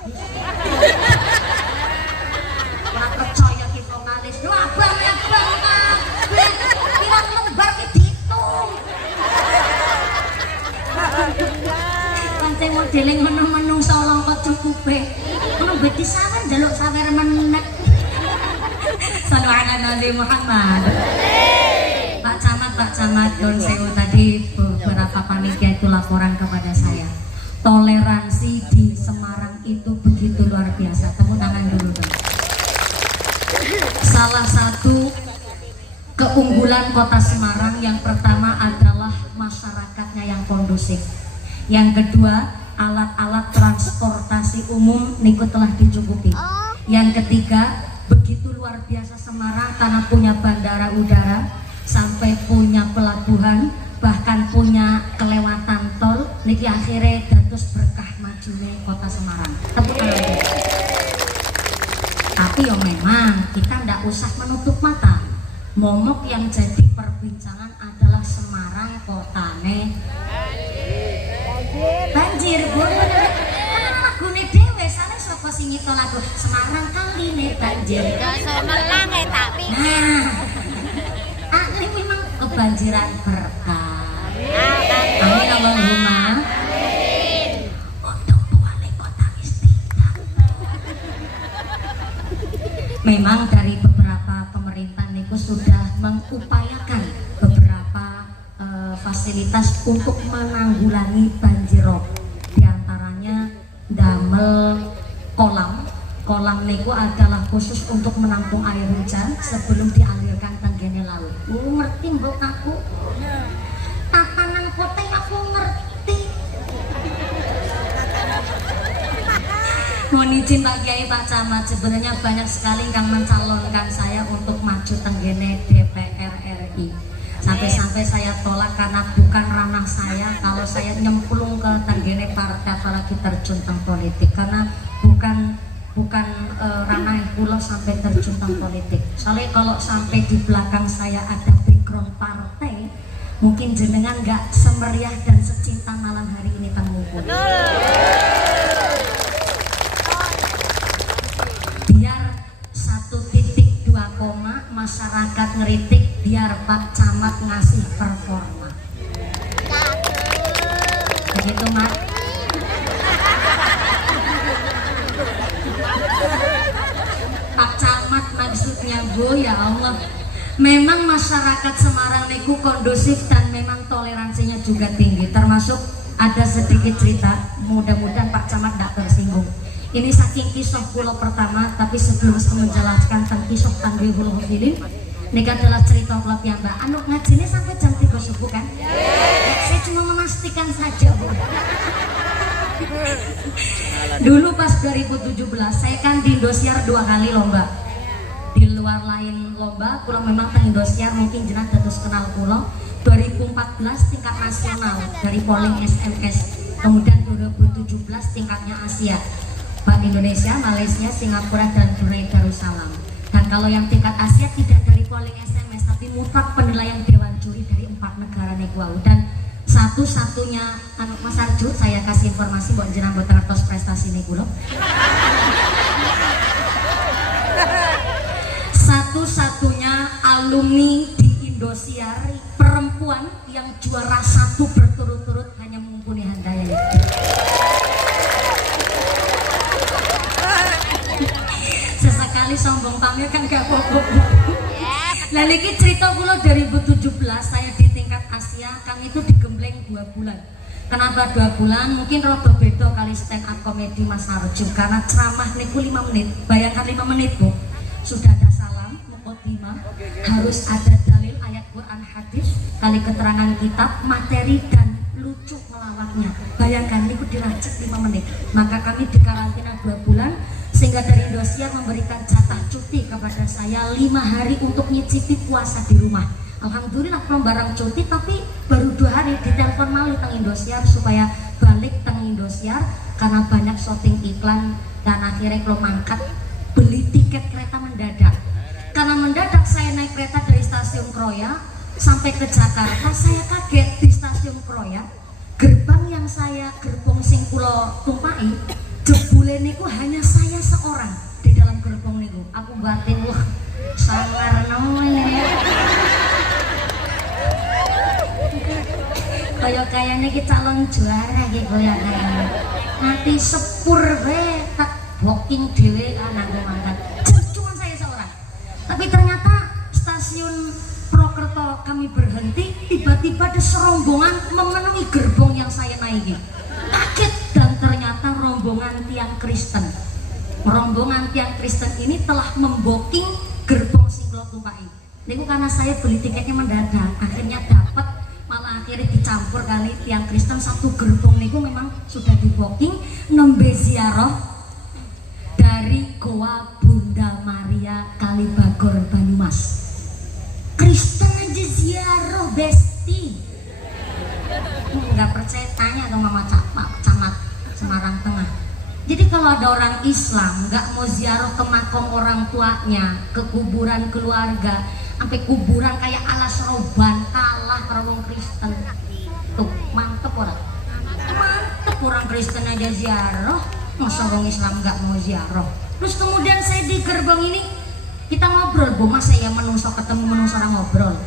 Ora percaya ki vokalis. Lho abang pirang lembar ki diitung. Pancen modele ngono menungso langka cukupe. Ngono beti sawer njaluk sawer meneh. Sallu ala Nabi Muhammad. Pak Camat Don Sewu tadi beberapa panitia itu laporan kepada saya. Toleransi di Semarang itu begitu luar biasa. Tepuk tangan dulu dong. Salah satu keunggulan kota Semarang yang pertama adalah masyarakatnya yang kondusif. Yang kedua, alat-alat transportasi umum niku telah dicukupi. Yang ketiga, begitu luar biasa Semarang karena punya bandara udara, sampai punya pelabuhan, bahkan punya kelewatan tol. Niki akhirnya dados berkah majune kota Semarang. Tepuk tangan. Tapi ya memang kita ndak usah menutup mata. Momok yang jadi perbincangan adalah Semarang kotane banjir. Karena lagune dhewe sane sapa sing nyipta lagu Semarang kaline banjir. Semarang tak Nah, ini memang kebanjiran berkah. Amin Allahumma. Untuk wali kota istiqlal. Memang dari beberapa pemerintah niku sudah mengupayakan beberapa fasilitas untuk menanggulangi banjirop. Di antaranya damel kolam niku adalah khusus untuk menampung air hujan sebelum dialirkan tenggene laut. Ngerti mbok aku? Tatanan kota aku ngerti. Mohon izin Pak Kiai, Pak Camat, sebenarnya banyak sekali yang mencalonkan saya untuk maju tenggene DPR RI. Sampai-sampai saya tolak karena bukan ranah saya kalau saya nyemplung ke tenggene partai apalagi terjun teng politik, karena bukan ranah kula sampai terjun teng politik. Soalnya kalau sampai di belakang saya ada background partai, mungkin jenengan nggak semeriah dan secinta malam hari ini teng Mumpuni. Biar 1.2 masyarakat ngeritik, biar Pak Camat ngasih performa. Begitu Mak. Pak Camat maksudnya Bu, ya Allah. Memang masyarakat Semarang niku kondusif dan memang toleransinya juga tinggi. Termasuk ada sedikit cerita, mudah-mudahan Pak Camat tidak tersinggung. Ini saking kisah pulau pertama, tapi sebelum saya menjelaskan tentang kisah Tanbihul Hafilin, ini adalah cerita klub yang Mbak Anu ngajinya sampai jam 3 subuh kan? Saya cuma memastikan saja Bu. Dulu pas 2017 saya kan di Indosiar 2 kali lomba. Di luar lain lomba, pulau memang teng Indosiar mungkin jenah dados kenal pulau. 2014 tingkat nasional dari polling SMS. Kemudian 2017 tingkatnya Asia. Bank Indonesia, Malaysia, Singapura dan Brunei Darussalam. Dan kalau yang tingkat Asia tidak dari polling SMS tapi mutlak penilaian dewan juri dari 4 negara negara. Dan satu-satunya Mas Arjun, saya kasih informasi buat jenengan buat ngertos prestasi nih kula. Satu-satunya alumni di Indosiar perempuan yang juara 1 berturut-turut hanya Mumpuni Handayani. Sesekali sombong pamer kan gak apa-apa. Lah niki cerita kula 2017 saya di tingkat Asia, kami itu digembleng 2 bulan. Kenapa 2 bulan? Mungkin rada beda kali stand up komedi Mas Arju, karena ceramah niku 5 menit. Bayangkan 5 menit Bu. Sudah ada salam, mukadimah, harus ada dalil ayat Quran hadis, kali keterangan kitab, materi dan lucu melawaknya. Bayangkan niku diracik 5 menit. Maka kami dikarantina 2 bulan. Sehingga dari Indosiar memberikan jatah cuti kepada saya 5 hari untuk nyicipi puasa di rumah. Alhamdulillah belum barang cuti, tapi baru 2 hari ditelepon malih teng Indosiar supaya balik teng Indosiar karena banyak syuting iklan. Dan akhirnya kalau mangkat beli tiket kereta mendadak. Karena mendadak saya naik kereta dari stasiun Kroya sampai ke Jakarta. Saya kaget di stasiun Kroya, gerbang yang saya gerbong sing kula kula tumpai jebule niku hanya saya seorang di dalam gerbong niku. Aku batin wah sangar namanya. Kayaknya ki calon juara ki kayaknya. Nanti sepur be tak booking dhewe anakku mangkat. Cuma saya seorang. Tapi ternyata stasiun Prokerto kami berhenti, tiba-tiba ada serombongan memenuhi gerbong yang saya naiki. Kaget dan ternyata rombongan tiang Kristen. Rombongan tiang Kristen ini telah memboking gerbong sing kula tumpai. Niku karena saya beli tiketnya mendadak, akhirnya dapat, malah akhirnya dicampur kali tiang Kristen satu gerbong niku memang sudah diboking nembe ziarah dari Goa Bunda Maria Kalibagor Banyumas. Kristen aja ziarah besti. Nggak percaya tanya dong Mama Camat Semarang Tengah. Jadi kalau ada orang Islam nggak mau ziarah ke makam orang tuanya, ke kuburan keluarga, sampai kuburan kayak alas roban kalah orang Kristen. Tuh mantep orang. Mantep orang Kristen aja ziarah, masa orang Islam nggak mau ziarah. Terus kemudian saya di gerbang ini kita ngobrol, Bu Mas, saya menungso ketemu menungso orang ngobrol.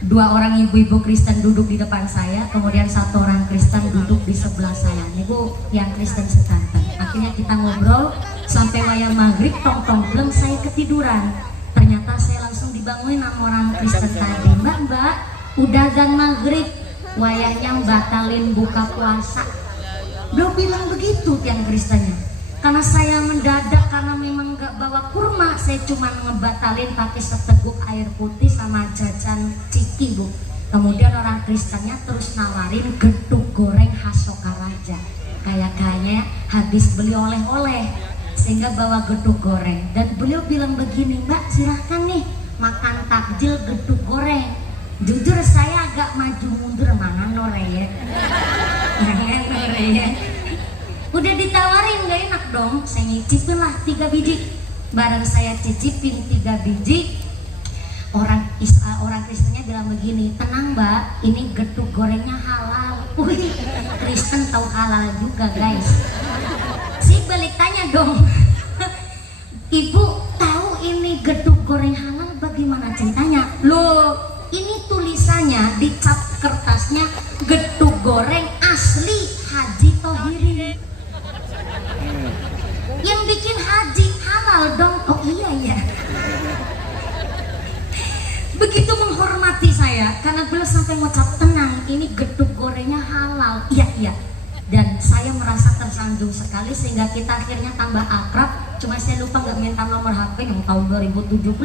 Dua orang ibu-ibu Kristen duduk di depan saya, kemudian satu orang Kristen duduk di sebelah saya. Ini Bu yang Kristen sekanten. Akhirnya kita ngobrol sampai wayah maghrib, tong belum saya ketiduran. Ternyata saya langsung dibangunin sama orang Kristen tadi. Mbak, udah azan maghrib, wayahnya batalin buka puasa. Beliau bilang begitu tiang Kristennya. Karena saya mendadak, karena memang nggak bawa kurma, saya cuma ngebatalin pakai seteguk air putih sama jajan ciki, Bu. Kemudian orang Kristennya terus nawarin gedung goreng khas Sokaraja. Kayaknya habis beli oleh-oleh sehingga bawa gedung goreng. Dan beliau bilang begini, Mbak silahkan nih makan takjil gedung goreng. Jujur saya agak maju mundur, mana Noreye. Udah ditawarin gak enak dong, saya nyicipin lah 3 biji. Bareng saya cicipin 3 biji, orang Kristennya bilang begini, tenang Mbak, ini gedung gorengnya halal. Wih, Kristen tahu halal juga guys. Si balik tanya dong, Ibu tahu ini gedung goreng halal bagaimana ceritanya? Loh, ini tulisannya di cap kertasnya gedung goreng asli Haji Tohiri. Yang bikin haji halal dong. Oh iya. Begitu menghormati saya karena beliau sampai ngucap tenang, ini gedung gorengnya halal. Iya. Dan saya merasa tersandung sekali sehingga kita akhirnya tambah akrab. Cuma saya lupa nggak minta nomor HP yang tahun 2017.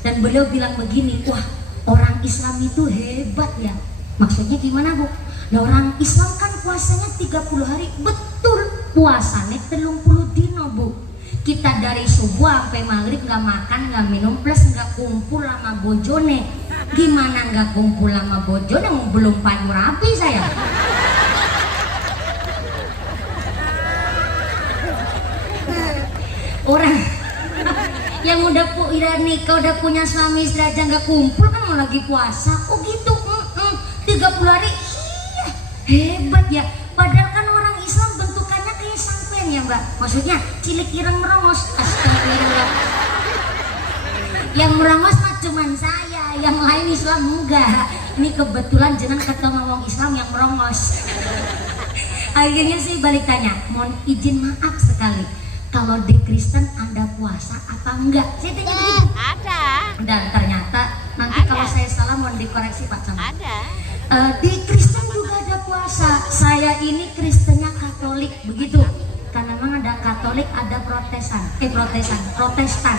Dan beliau bilang begini, wah orang Islam itu hebat ya. Maksudnya gimana Bu? Nah orang Islam kan puasanya 30 hari. Betul, puasanya 30 dino Bu. Kita dari subuh sampai maghrib nggak makan, nggak minum, plus nggak kumpul sama bojone. Gimana nggak kumpul sama bojone? Belum payu rapi saya. Orang yang udah nikah, udah punya suami istri aja nggak kumpul kan mau lagi puasa. Oh gitu, 30 hari. Hebat ya, padahal kan orang Islam bentukannya kayak sampean ya Mbak. Maksudnya cilik ireng merongos. Astagfirullah. Yang merongos mah cuman saya, yang lain Islam enggak. Ini kebetulan jenang ketemu wong Islam yang merongos. Akhirnya sih balik tanya, mohon izin maaf sekali, kalau di Kristen Anda puasa apa enggak? Saya tanya begitu. Ada. Dan ternyata nanti Ada. kalau saya salah mohon dikoreksi Pak Camat. Ada. Di Kristen juga ada puasa. Saya ini Kristennya Katolik begitu. Karena memang ada Katolik, ada Protestan. Protestan.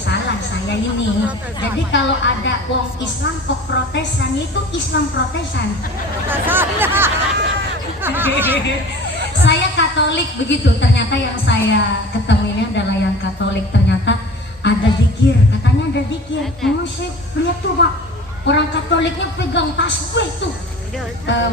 Salah saya ini. Jadi kalau ada wong Islam kok Protestan, itu Islam Protestan. Saya Katolik begitu. Ternyata yang saya ketemu ini adalah yang Katolik. Ternyata ada zikir. Katanya ada zikir. Oh, saya lihat tuh Pak. Orang Katoliknya pegang tasbih tuh,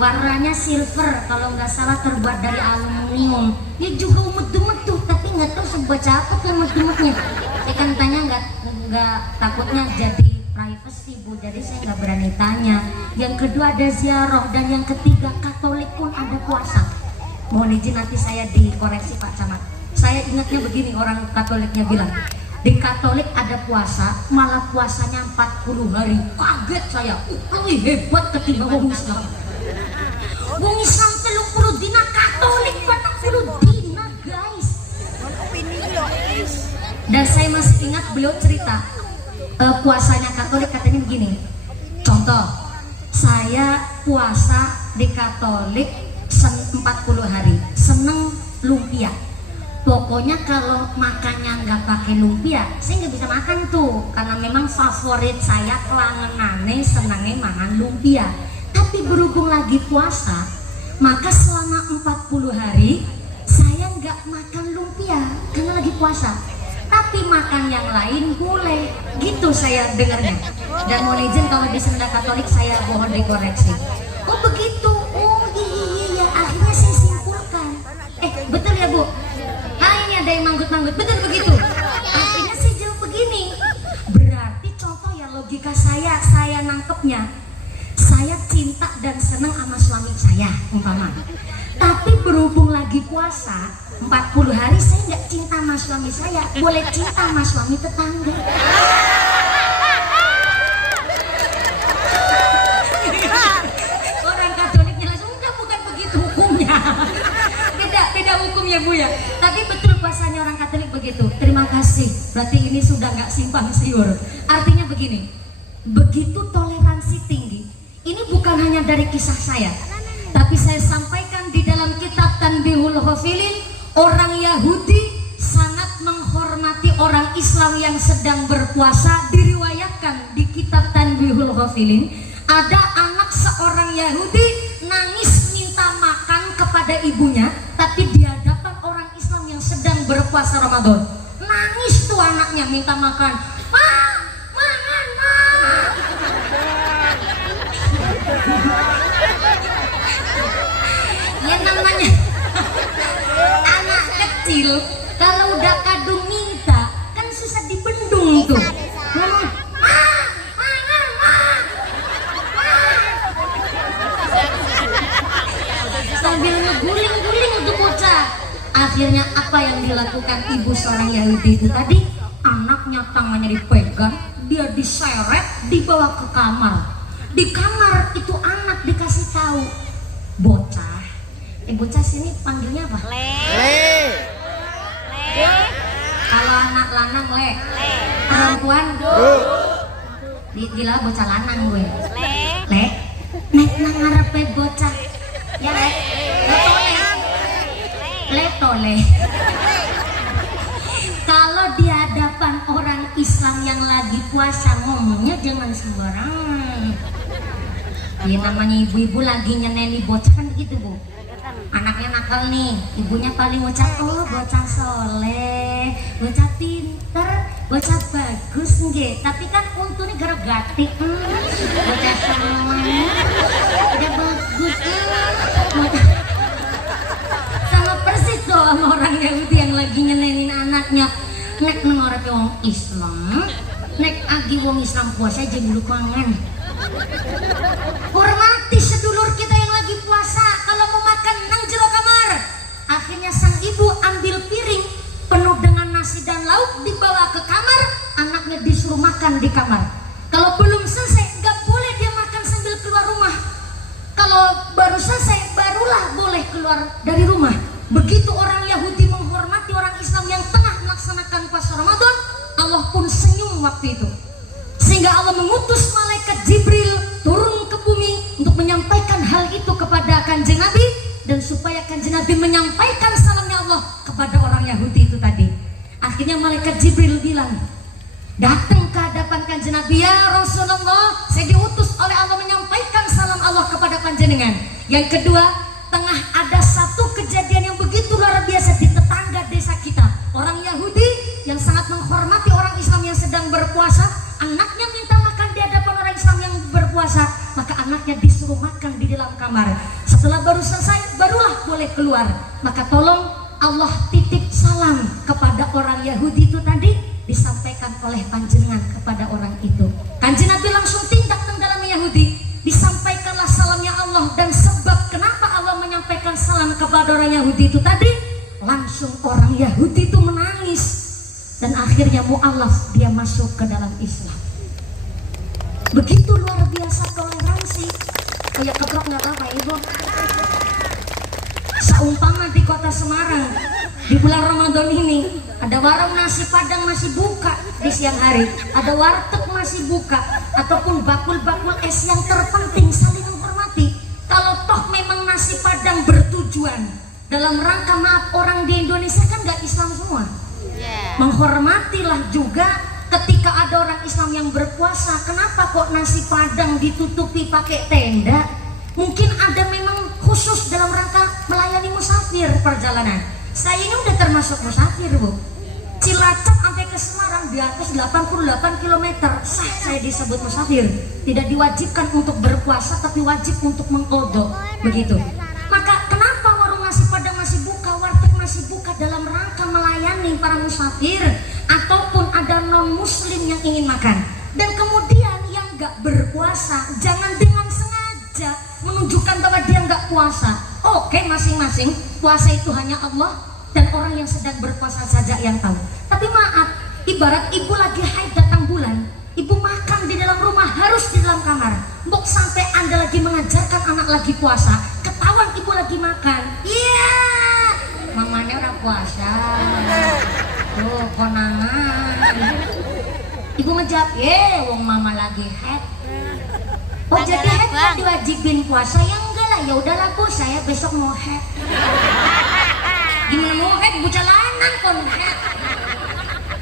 warnanya silver kalau nggak salah, terbuat dari aluminium. Dia juga umet-umet tuh, tapi nggak tahu sebaca apa tuh umet-umetnya. Saya kan tanya nggak takutnya jadi privacy Bu, jadi saya nggak berani tanya. Yang kedua ada ziarah, dan yang ketiga Katolik pun ada puasa. Mohon izin nanti saya dikoreksi Pak Camat. Saya ingatnya begini, orang Katoliknya bilang di Katolik ada puasa, malah puasanya 40 hari. Kaget saya, lebih hebat ketimbang wong Islam. Wong Islam 30 dina, Katolik 40 dina guys. Dan saya masih ingat beliau cerita puasanya Katolik katanya begini. Contoh, saya puasa di Katolik 40 hari, seneng lumpia. Pokoknya kalau makannya nggak pakai lumpia, saya nggak bisa makan tuh, karena memang favorit saya kelangenane senangnya makan lumpia. Tapi berhubung lagi puasa, maka selama 40 hari saya nggak makan lumpia karena lagi puasa. Tapi makan yang lain boleh, gitu saya dengarnya. Dan mohon izin kalau di Senda Katolik saya mohon dikoreksi. Oh begitu, oh iya, akhirnya saya simpulkan. Betul ya Bu? Ini ada yang manggut-manggut, betul begitu? Akhirnya saya jawab begini. Berarti contoh ya logika saya nangkepnya. Saya cinta dan senang sama suami saya, umpama. Tapi berhubung lagi puasa 40 hari saya nggak cinta sama suami saya, boleh cinta sama suami tetangga. Orang Katoliknya langsung enggak, bukan begitu hukumnya. Beda hukumnya Bu ya. Tapi betul puasanya orang Katolik begitu. Terima kasih. Berarti ini sudah nggak simpang siur. Artinya begini, begitu toleransi tinggi. Ini bukan hanya dari kisah saya, tapi saya sampaikan di dalam kitab Tanbihul Ghafilin. Orang Yahudi sangat menghormati orang Islam yang sedang berpuasa. Diriwayatkan di kitab Tanbihul Ghafilin, ada anak seorang Yahudi nangis minta makan kepada ibunya, tapi di hadapan orang Islam yang sedang berpuasa Ramadan. Nangis tuh anaknya minta makan. Makan, Ma. Ya namanya anak kecil kalau udah kadung minta kan susah dibendung tuh. Ngomong, sambil ngeguling-guling untuk bocah. Akhirnya apa yang dilakukan ibu seorang Yahudi itu tadi? Anaknya tangannya dipegang, dia diseret, dibawa ke kamar. Di kamar itu anak dikasih tahu, bocah. Bocah sini panggilnya apa? Le. Kalau anak lanang le. Perempuan Bu. Gila bocah lanang gue. Le. Nek nang ngarepe bocah. Ya le. Le. Kalau di hadapan orang Islam yang lagi puasa ngomongnya jangan sembarangan. Ya namanya ibu-ibu lagi nyeneni bocah kan begitu Bu. Anaknya nakal nih, ibunya paling ucap, oh bocah soleh, bocah pinter, bocah bagus nggih. Tapi kan untungnya gara-gati, bocah soleh, udah bagus, sama persis tuh sama orang Yahudi yang lagi nyenenin anaknya. Nek nengorek wong Islam, nek agi wong Islam puasa aja dulu pangan. Hormati sedulur kita yang lagi puasa. Kalau mau makan nang jero kamar. Akhirnya sang ibu ambil piring penuh dengan nasi dan lauk, dibawa ke kamar. Anaknya disuruh makan di kamar. Kalau belum selesai gak boleh dia makan sambil keluar rumah. Kalau baru selesai barulah boleh keluar dari rumah. Begitu orang Yahudi menghormati orang Islam yang tengah melaksanakan puasa Ramadan, Allah pun senyum waktu itu. Sehingga Allah mengutus malaikat Jibril turun ke bumi untuk menyampaikan hal itu kepada Kanjeng Nabi, dan supaya Kanjeng Nabi menyampaikan salamnya Allah kepada orang Yahudi itu tadi. Akhirnya malaikat Jibril bilang, datang ke hadapan Kanjeng Nabi, ya Rasulullah, saya diutus oleh Allah menyampaikan salam Allah kepada panjenengan. Yang kedua, tengah ada satu kejadian yang begitu luar biasa di tetangga desa kita. Orang Yahudi yang sangat menghormati orang Islam yang sedang berpuasa, anaknya minta makan di hadapan orang Islam yang berpuasa, maka anaknya disuruh makan di dalam kamar. Setelah baru selesai, barulah boleh keluar. Maka tolong Allah titip salam kepada orang Yahudi itu tadi, disampaikan oleh panjenengan kepada orang itu. Kanjeng Nabi langsung tindak ke dalam Yahudi, disampaikanlah salamnya Allah. Dan sebab kenapa Allah menyampaikan kepada orang Yahudi itu tadi, langsung orang Yahudi itu menangis dan akhirnya mu'alaf, dia masuk ke dalam Islam. Begitu luar biasa toleransi. Kayak keprok nggak apa-apa ibu. Seumpama di kota Semarang di bulan Ramadan ini ada warung nasi padang masih buka di siang hari, ada warteg masih buka, ataupun bakul-bakul es, yang terpenting saling menghormati. Kalau toh memang nasi padang bertujuan dalam rangka maaf orang di Indonesia kan nggak Islam semua, menghormatilah juga ketika ada orang Islam yang berpuasa. Kenapa kok nasi padang ditutupi pakai tenda? Mungkin ada memang khusus dalam rangka melayani musafir perjalanan. Saya ini udah termasuk musafir bu, Cilacap sampai ke Semarang di atas 88 km, sah saya disebut musafir. Tidak diwajibkan untuk berpuasa tapi wajib untuk mengqodho, begitu. Maka kenapa warung nasi padang masih buka, warteg masih buka dalam rangka melayani para musafir ataupun ada non muslim yang ingin makan. Dan kemudian yang gak berpuasa jangan dengan sengaja menunjukkan bahwa dia nggak puasa. Oke, masing-masing puasa itu hanya Allah dan orang yang sedang berpuasa saja yang tahu. Tapi maaf, ibarat ibu lagi haid datang bulan, ibu makan di dalam rumah harus di dalam kamar. Mbok sampai anda lagi mengajarkan anak lagi puasa, ketahuan ibu lagi makan. Iya, mamanya udah puasa. Tuh konangan. Ibu ngejawab, wong mama lagi haid. Oh jadi head kan diwajibin puasa? Ya enggak lah, ya udahlah bu, saya besok mau head. Gimana mau head? Bocah lanang kon head.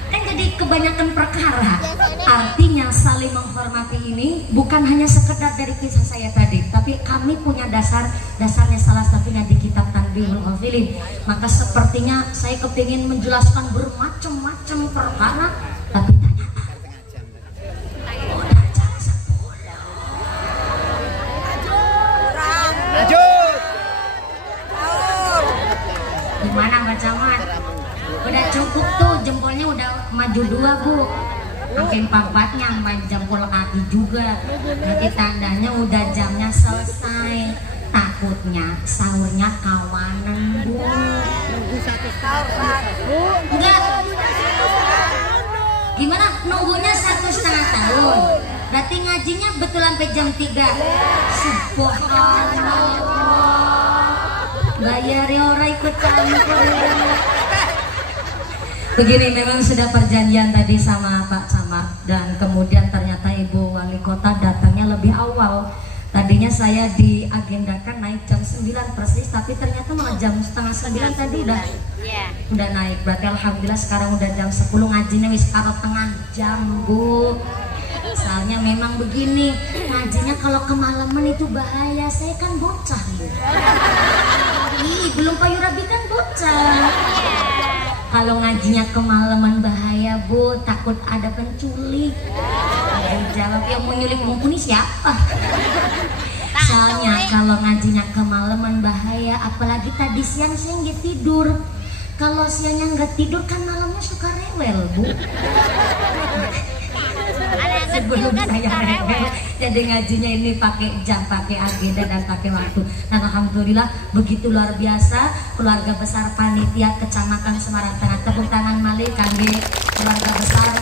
Kan jadi kebanyakan perkara. Artinya saling menghormati ini bukan hanya sekedar dari kisah saya tadi, tapi kami punya dasarnya salah satunya di kitab Tanbihul Ghafilin. Maka sepertinya saya kepingin menjelaskan bermacam-macam perkara, tapi gimana Mbak Camat? Udah cukup tuh, jempolnya udah maju 2 bu, makin pampatnya sampai jempol kaki juga. Nanti tandanya udah jamnya selesai. Takutnya sahurnya kawanan bu. Nunggu 1 tahun bu. Enggak. Gimana? Nunggunya 1,5 tahun. Berarti ngajinya betul sampai jam 3. Subhanallah. Bayarnya orang ikut campur. Begini, memang sudah perjanjian tadi sama Pak Camat, dan kemudian ternyata Ibu Wali Kota datangnya lebih awal. Tadinya saya diagendakan naik jam 9 persis, tapi ternyata malah jam 8:30 tadi udah naik. Berarti alhamdulillah sekarang udah jam 10, ngajinya wis karo tengah jam bu. Soalnya memang begini, ngajinya kalau kemalaman itu bahaya. Saya kan bocah bu. Belum payu rabi kan bocah. Kalau ngajinya kemalaman bahaya bu, takut ada penculik. Jawab yang mau nyulik mumpuni siapa? Soalnya kalau ngajinya kemalaman bahaya, apalagi tadi siang saya nggak tidur. Kalau siangnya nggak tidur kan malamnya suka rewel bu. Sebelum saya rewel, jadi ngajinya ini pakai jam, pakai agenda dan pakai waktu. Dan alhamdulillah begitu luar biasa keluarga besar panitia Kecamatan Semarang Tengah. Tepuk tangan malih kangge keluarga besar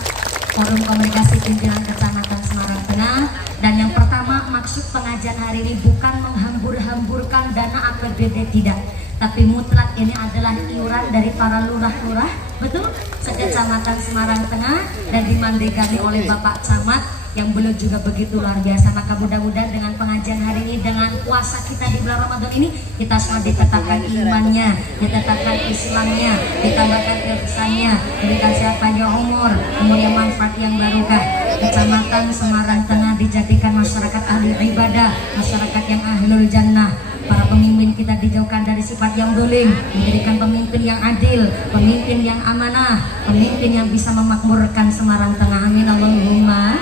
Forum Komunikasi Pimpinan Kecamatan Semarang Tengah. Dan yang pertama, maksud pengajian hari ini bukan menghambur-hamburkan dana APBD, tidak, tapi mutlak ini adalah iuran dari para lurah-lurah, betul, sekecamatan Semarang Tengah, dan dimandegani oleh Bapak Camat yang beliau juga begitu luar biasa. Maka mudah-mudahan dengan pengajian hari ini, dengan puasa kita di bulan Ramadan ini, kita semua ditetapkan imannya, ditetapkan Islamnya, ditambahkan ihsannya, diberikan sehat panjang umur yang manfaat yang barokah. Kecamatan Semarang Tengah dijadikan masyarakat ahli ibadah, masyarakat yang ahlul jannah. Para pemimpin kita dijauhkan dari sifat yang dolim, menjadikan pemimpin yang adil, pemimpin yang amanah, pemimpin yang bisa memakmurkan Semarang Tengah. Amin Allahumma.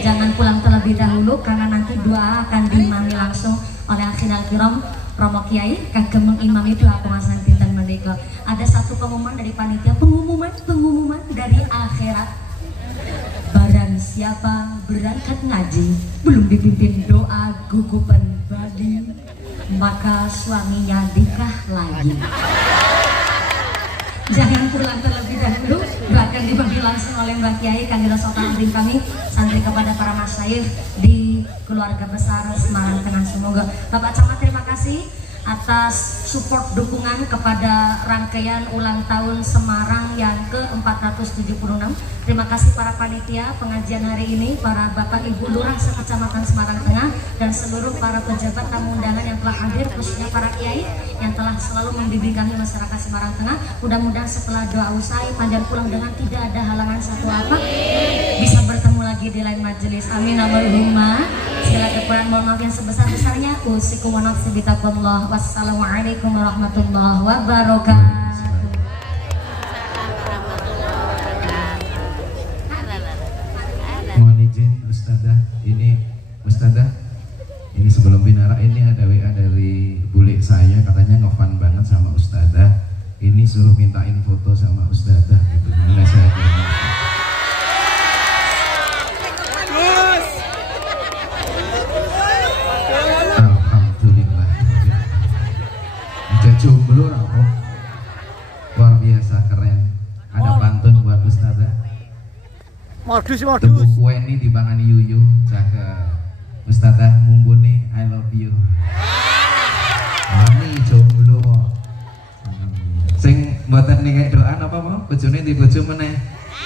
Jangan pulang terlebih dahulu karena nanti doa akan diimami langsung oleh akhirul kiram Romo Kiai kagem mengimami doa pengasahan dinten menika. Ada satu pengumuman dari panitia, pengumuman dari akhirat. Barang siapa berangkat ngaji belum dipimpin doa gugupan badi, maka suaminya nikah lagi. Jangan pulang terlebih dahulu, bahkan dibagi langsung oleh Mbak Kiai Kandila Sultan Azim kami santri kepada para masyayikh di keluarga besar Semarang Tengah. Semoga Bapak Camat terima kasih atas support dukungan kepada rangkaian ulang tahun Semarang yang ke-476. Terima kasih para panitia pengajian hari ini, para Bapak Ibu Lurah sekecamatan Semarang Tengah, dan seluruh para pejabat tamu undangan yang telah hadir, khususnya para kiai yang telah selalu membimbing kami masyarakat Semarang Tengah. Mudah-mudahan setelah doa usai panjang pulang dengan tidak ada halangan satu apa, bisa bertemu lagi di lain majelis. Amin Allahumma. Segala kekurangan mohon maaf yang sebesar-besarnya. Usikum wa nafsi bitaqwallah. Wassalamualaikum warahmatullahi wabarakatuh. Mohon izin Ustadzah, ini sebelum binara ini ada WA dari bule saya, katanya ngefan banget sama Ustadzah. Ini suruh mintain foto sama Ustadzah gitu. Mulai saya alhamdulillah. Ada jomblo rapo. Luar biasa keren. Ada pantun buat Ustadzah. Modus. Tepuk kue ini dibangani yuyu, jaga Ustadzah mumpuni I love you. Ini jomblo. Sing mboten nih kayak doa apa mau? Bojone di bojo meneh.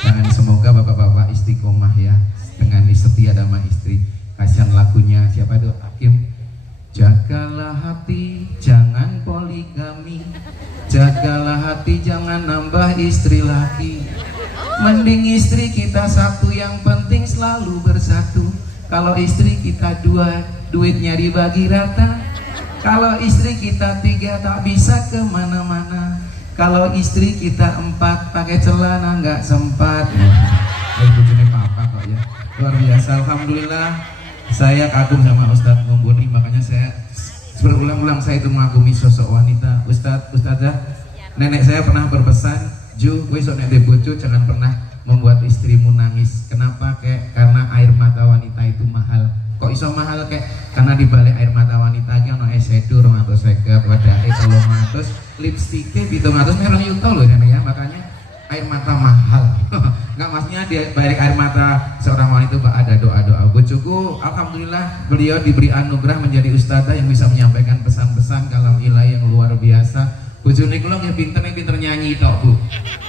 Dan semoga bapak-bapak istiqomah ya dengan setia sama istri. Kasihan lagunya siapa itu? Hakim. Jagalah hati, jangan poligami. Jagalah hati, jangan nambah istri lagi. Mending istri kita satu, yang penting selalu bersatu. Kalau istri kita dua, duitnya dibagi rata. Kalau istri kita tiga, tak bisa kemana-mana. Kalau istri kita empat, pakai celana nggak sempat. Ini papa kok ya. Luar biasa, alhamdulillah. Saya kagum sama Ustadz Mumpuni, makanya saya berulang-ulang saya itu mengagumi sosok wanita. Ustadzah, nenek saya pernah berpesan, Ju, kowe sok nek bojo jangan pernah membuat istrimu nangis. Kenapa? Karena air mata wanita itu mahal. Kok iso mahal karena di balik air mata wanita iki ono eyeshadow 250, wadake 300, lipstike 700 merong yuto loh ya, makanya air mata mahal. Enggak, maksudnya di balik air mata seorang wanita ada doa-doa. Bojoku alhamdulillah beliau diberi anugerah menjadi ustadzah yang bisa menyampaikan pesan-pesan kalam ilahi yang luar biasa. Bojone kula nggih pinter nyanyi tok, Bu.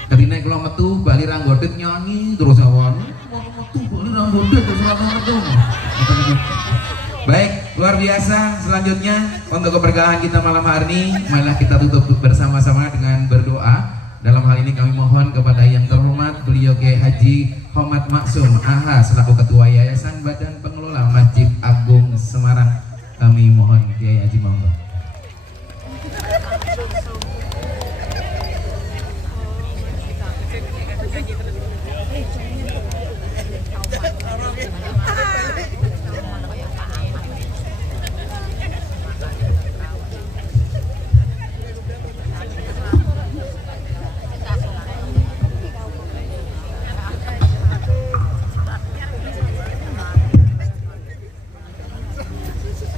Ketika kula metu bali ranggodet nyanyi terus awon. Metu bali ranggodet terus metu. Baik, luar biasa. Selanjutnya untuk keberkahan kita malam hari ini, marilah kita tutup bersama-sama dengan berdoa. Dalam hal ini kami mohon kepada yang terhormat beliau Kiai Haji Homad Maksum AH selaku Ketua Yayasan Badan Pengelola Masjid Agung Semarang. Kami mohon Kiai Haji monggo.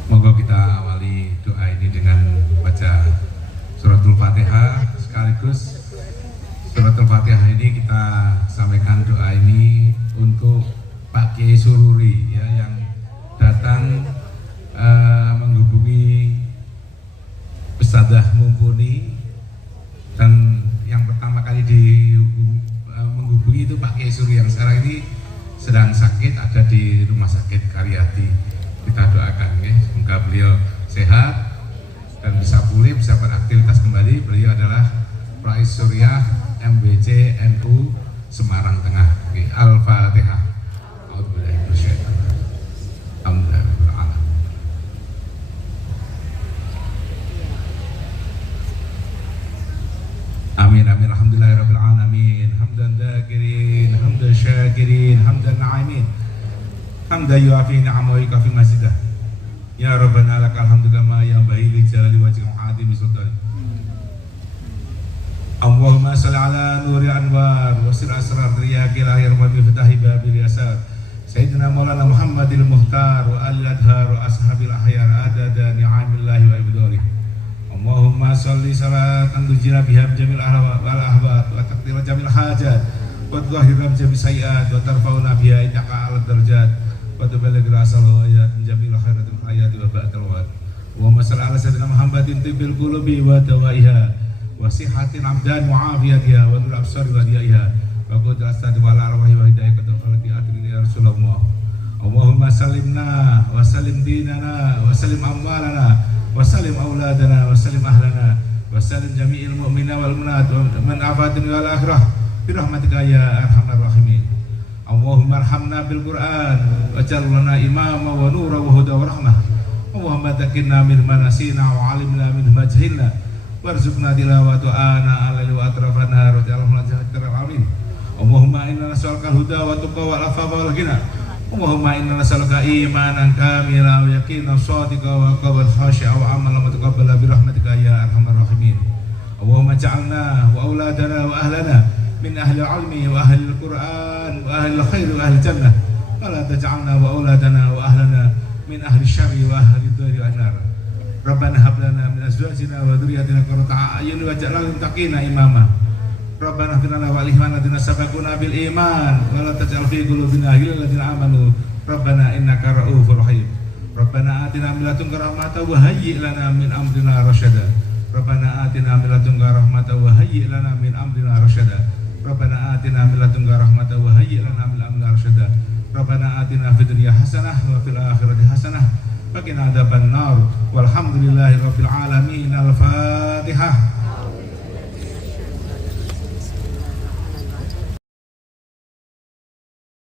Moga kita awali doa ini dengan baca suratul Fatihah, sekaligus suratul Fatihah ini kita sampaikan doa ini untuk Pak Kiai Sururi ya, yang datang menghubungi Ustadzah Mumpuni, dan yang pertama kali menghubungi itu Pak Kiai Sururi yang sekarang ini sedang sakit, ada di Rumah Sakit Karyati. Kita doakan ya, semoga beliau sehat dan bisa pulih, bisa beraktivitas kembali. Beliau adalah Rais Suriah MBC NU Semarang Tengah. Al-Fatihah. Amin amin alhamdulillahirabbil alamin. Hamdan dzakirin, hamdan syakirin, hamdan na'imin. Hamdan yuafi ni'amahu wa yukafi mazidah. Ya Rabbana lakal hamdu kama yanbaghi li jalali wajhika azimi sultanik. Allahumma shalli ala nuril anwar wa sir asrar riyaqil akhir wa bi fatahi babil yasar. Sayyidina Maulana Muhammadil Muhtar wa al-adhar wa ashabil ahyar adada ni'amillahi wa ibadih. Allahumma sholli salatan tujina biha jamil ahwa wal ahbat wa taqdira jamil hajat wa tudhhiram jamil sayiat wa tarfauna biha innaka 'alad darajat wa tuballighuna asal hayat jamil khairatil hayati wa ba'dal wad. Allahumma shalli ala sayyidina Muhammadin tibbil qulubi wa dawaiha wa sihhatin abdan wa afiyatiha wa nur absari wa diyaiha wa qudrat astati wa arwahi wa hidayatul khalqi atrini ya Rasulullah. Allahumma salimna wa salim dinana wa salim amwalana wa salim auladana wa salim ahlana wa salim jami'il mu'mina wal mu'minat wa man afatin wal akhirah bi rahmatika ya arhamar rahimin. Allahumma arhamna bil Qur'an waj'al lana imama wa nura wa huda wa rahmah. Allahumma takinna min manasina wa alimna min majhilna warzuqna tilawatu ana alaihi wa atrafana wa ta'ala amin. Allahumma inna nas'aluka al-huda wa tuqa wal afafa wal ghina. Allahumma inna nas'aluka imanan kamila wa yaqinan shadiqa wa qalban khashi'a wa amalan mutaqabbala bi rahmatika ya arhamar rahimin. Allahumma ja'alna wa auladana wa ahlana min ahli al-'ilmi wa ahli al-Qur'an wa ahli al-khair wa ahli al-jannah. Wa la taj'alna wa auladana wa ahlana min ahli syarri wa ahli ad-dari wan nar. Rabbana hab lana min azwajina wa dhurriyyatina qurrata a'yun waj'alna lil muttaqina imama. Rabbana fir lana wa li ikhwanina sabaquna bil iman wa la taj'al fi qulubina ghillan lil ladzina amanu. Rabbana innaka ra'ufur rahim. Rabbana atina min ladunka rahmatan wa hayyi' lana min amrina rasyada. Rabbana atina min ladunka rahmatan wa hayyi' lana min amrina rasyada. Rabbana atina min ladunka rahmatan wa hayyi' lana min amrina rasyada. Rabbana atina fid dunya hasanah wa fil akhirati hasanah wa qina adzabannar. Walhamdulillahi rabbil alamin. Al-Fatihah.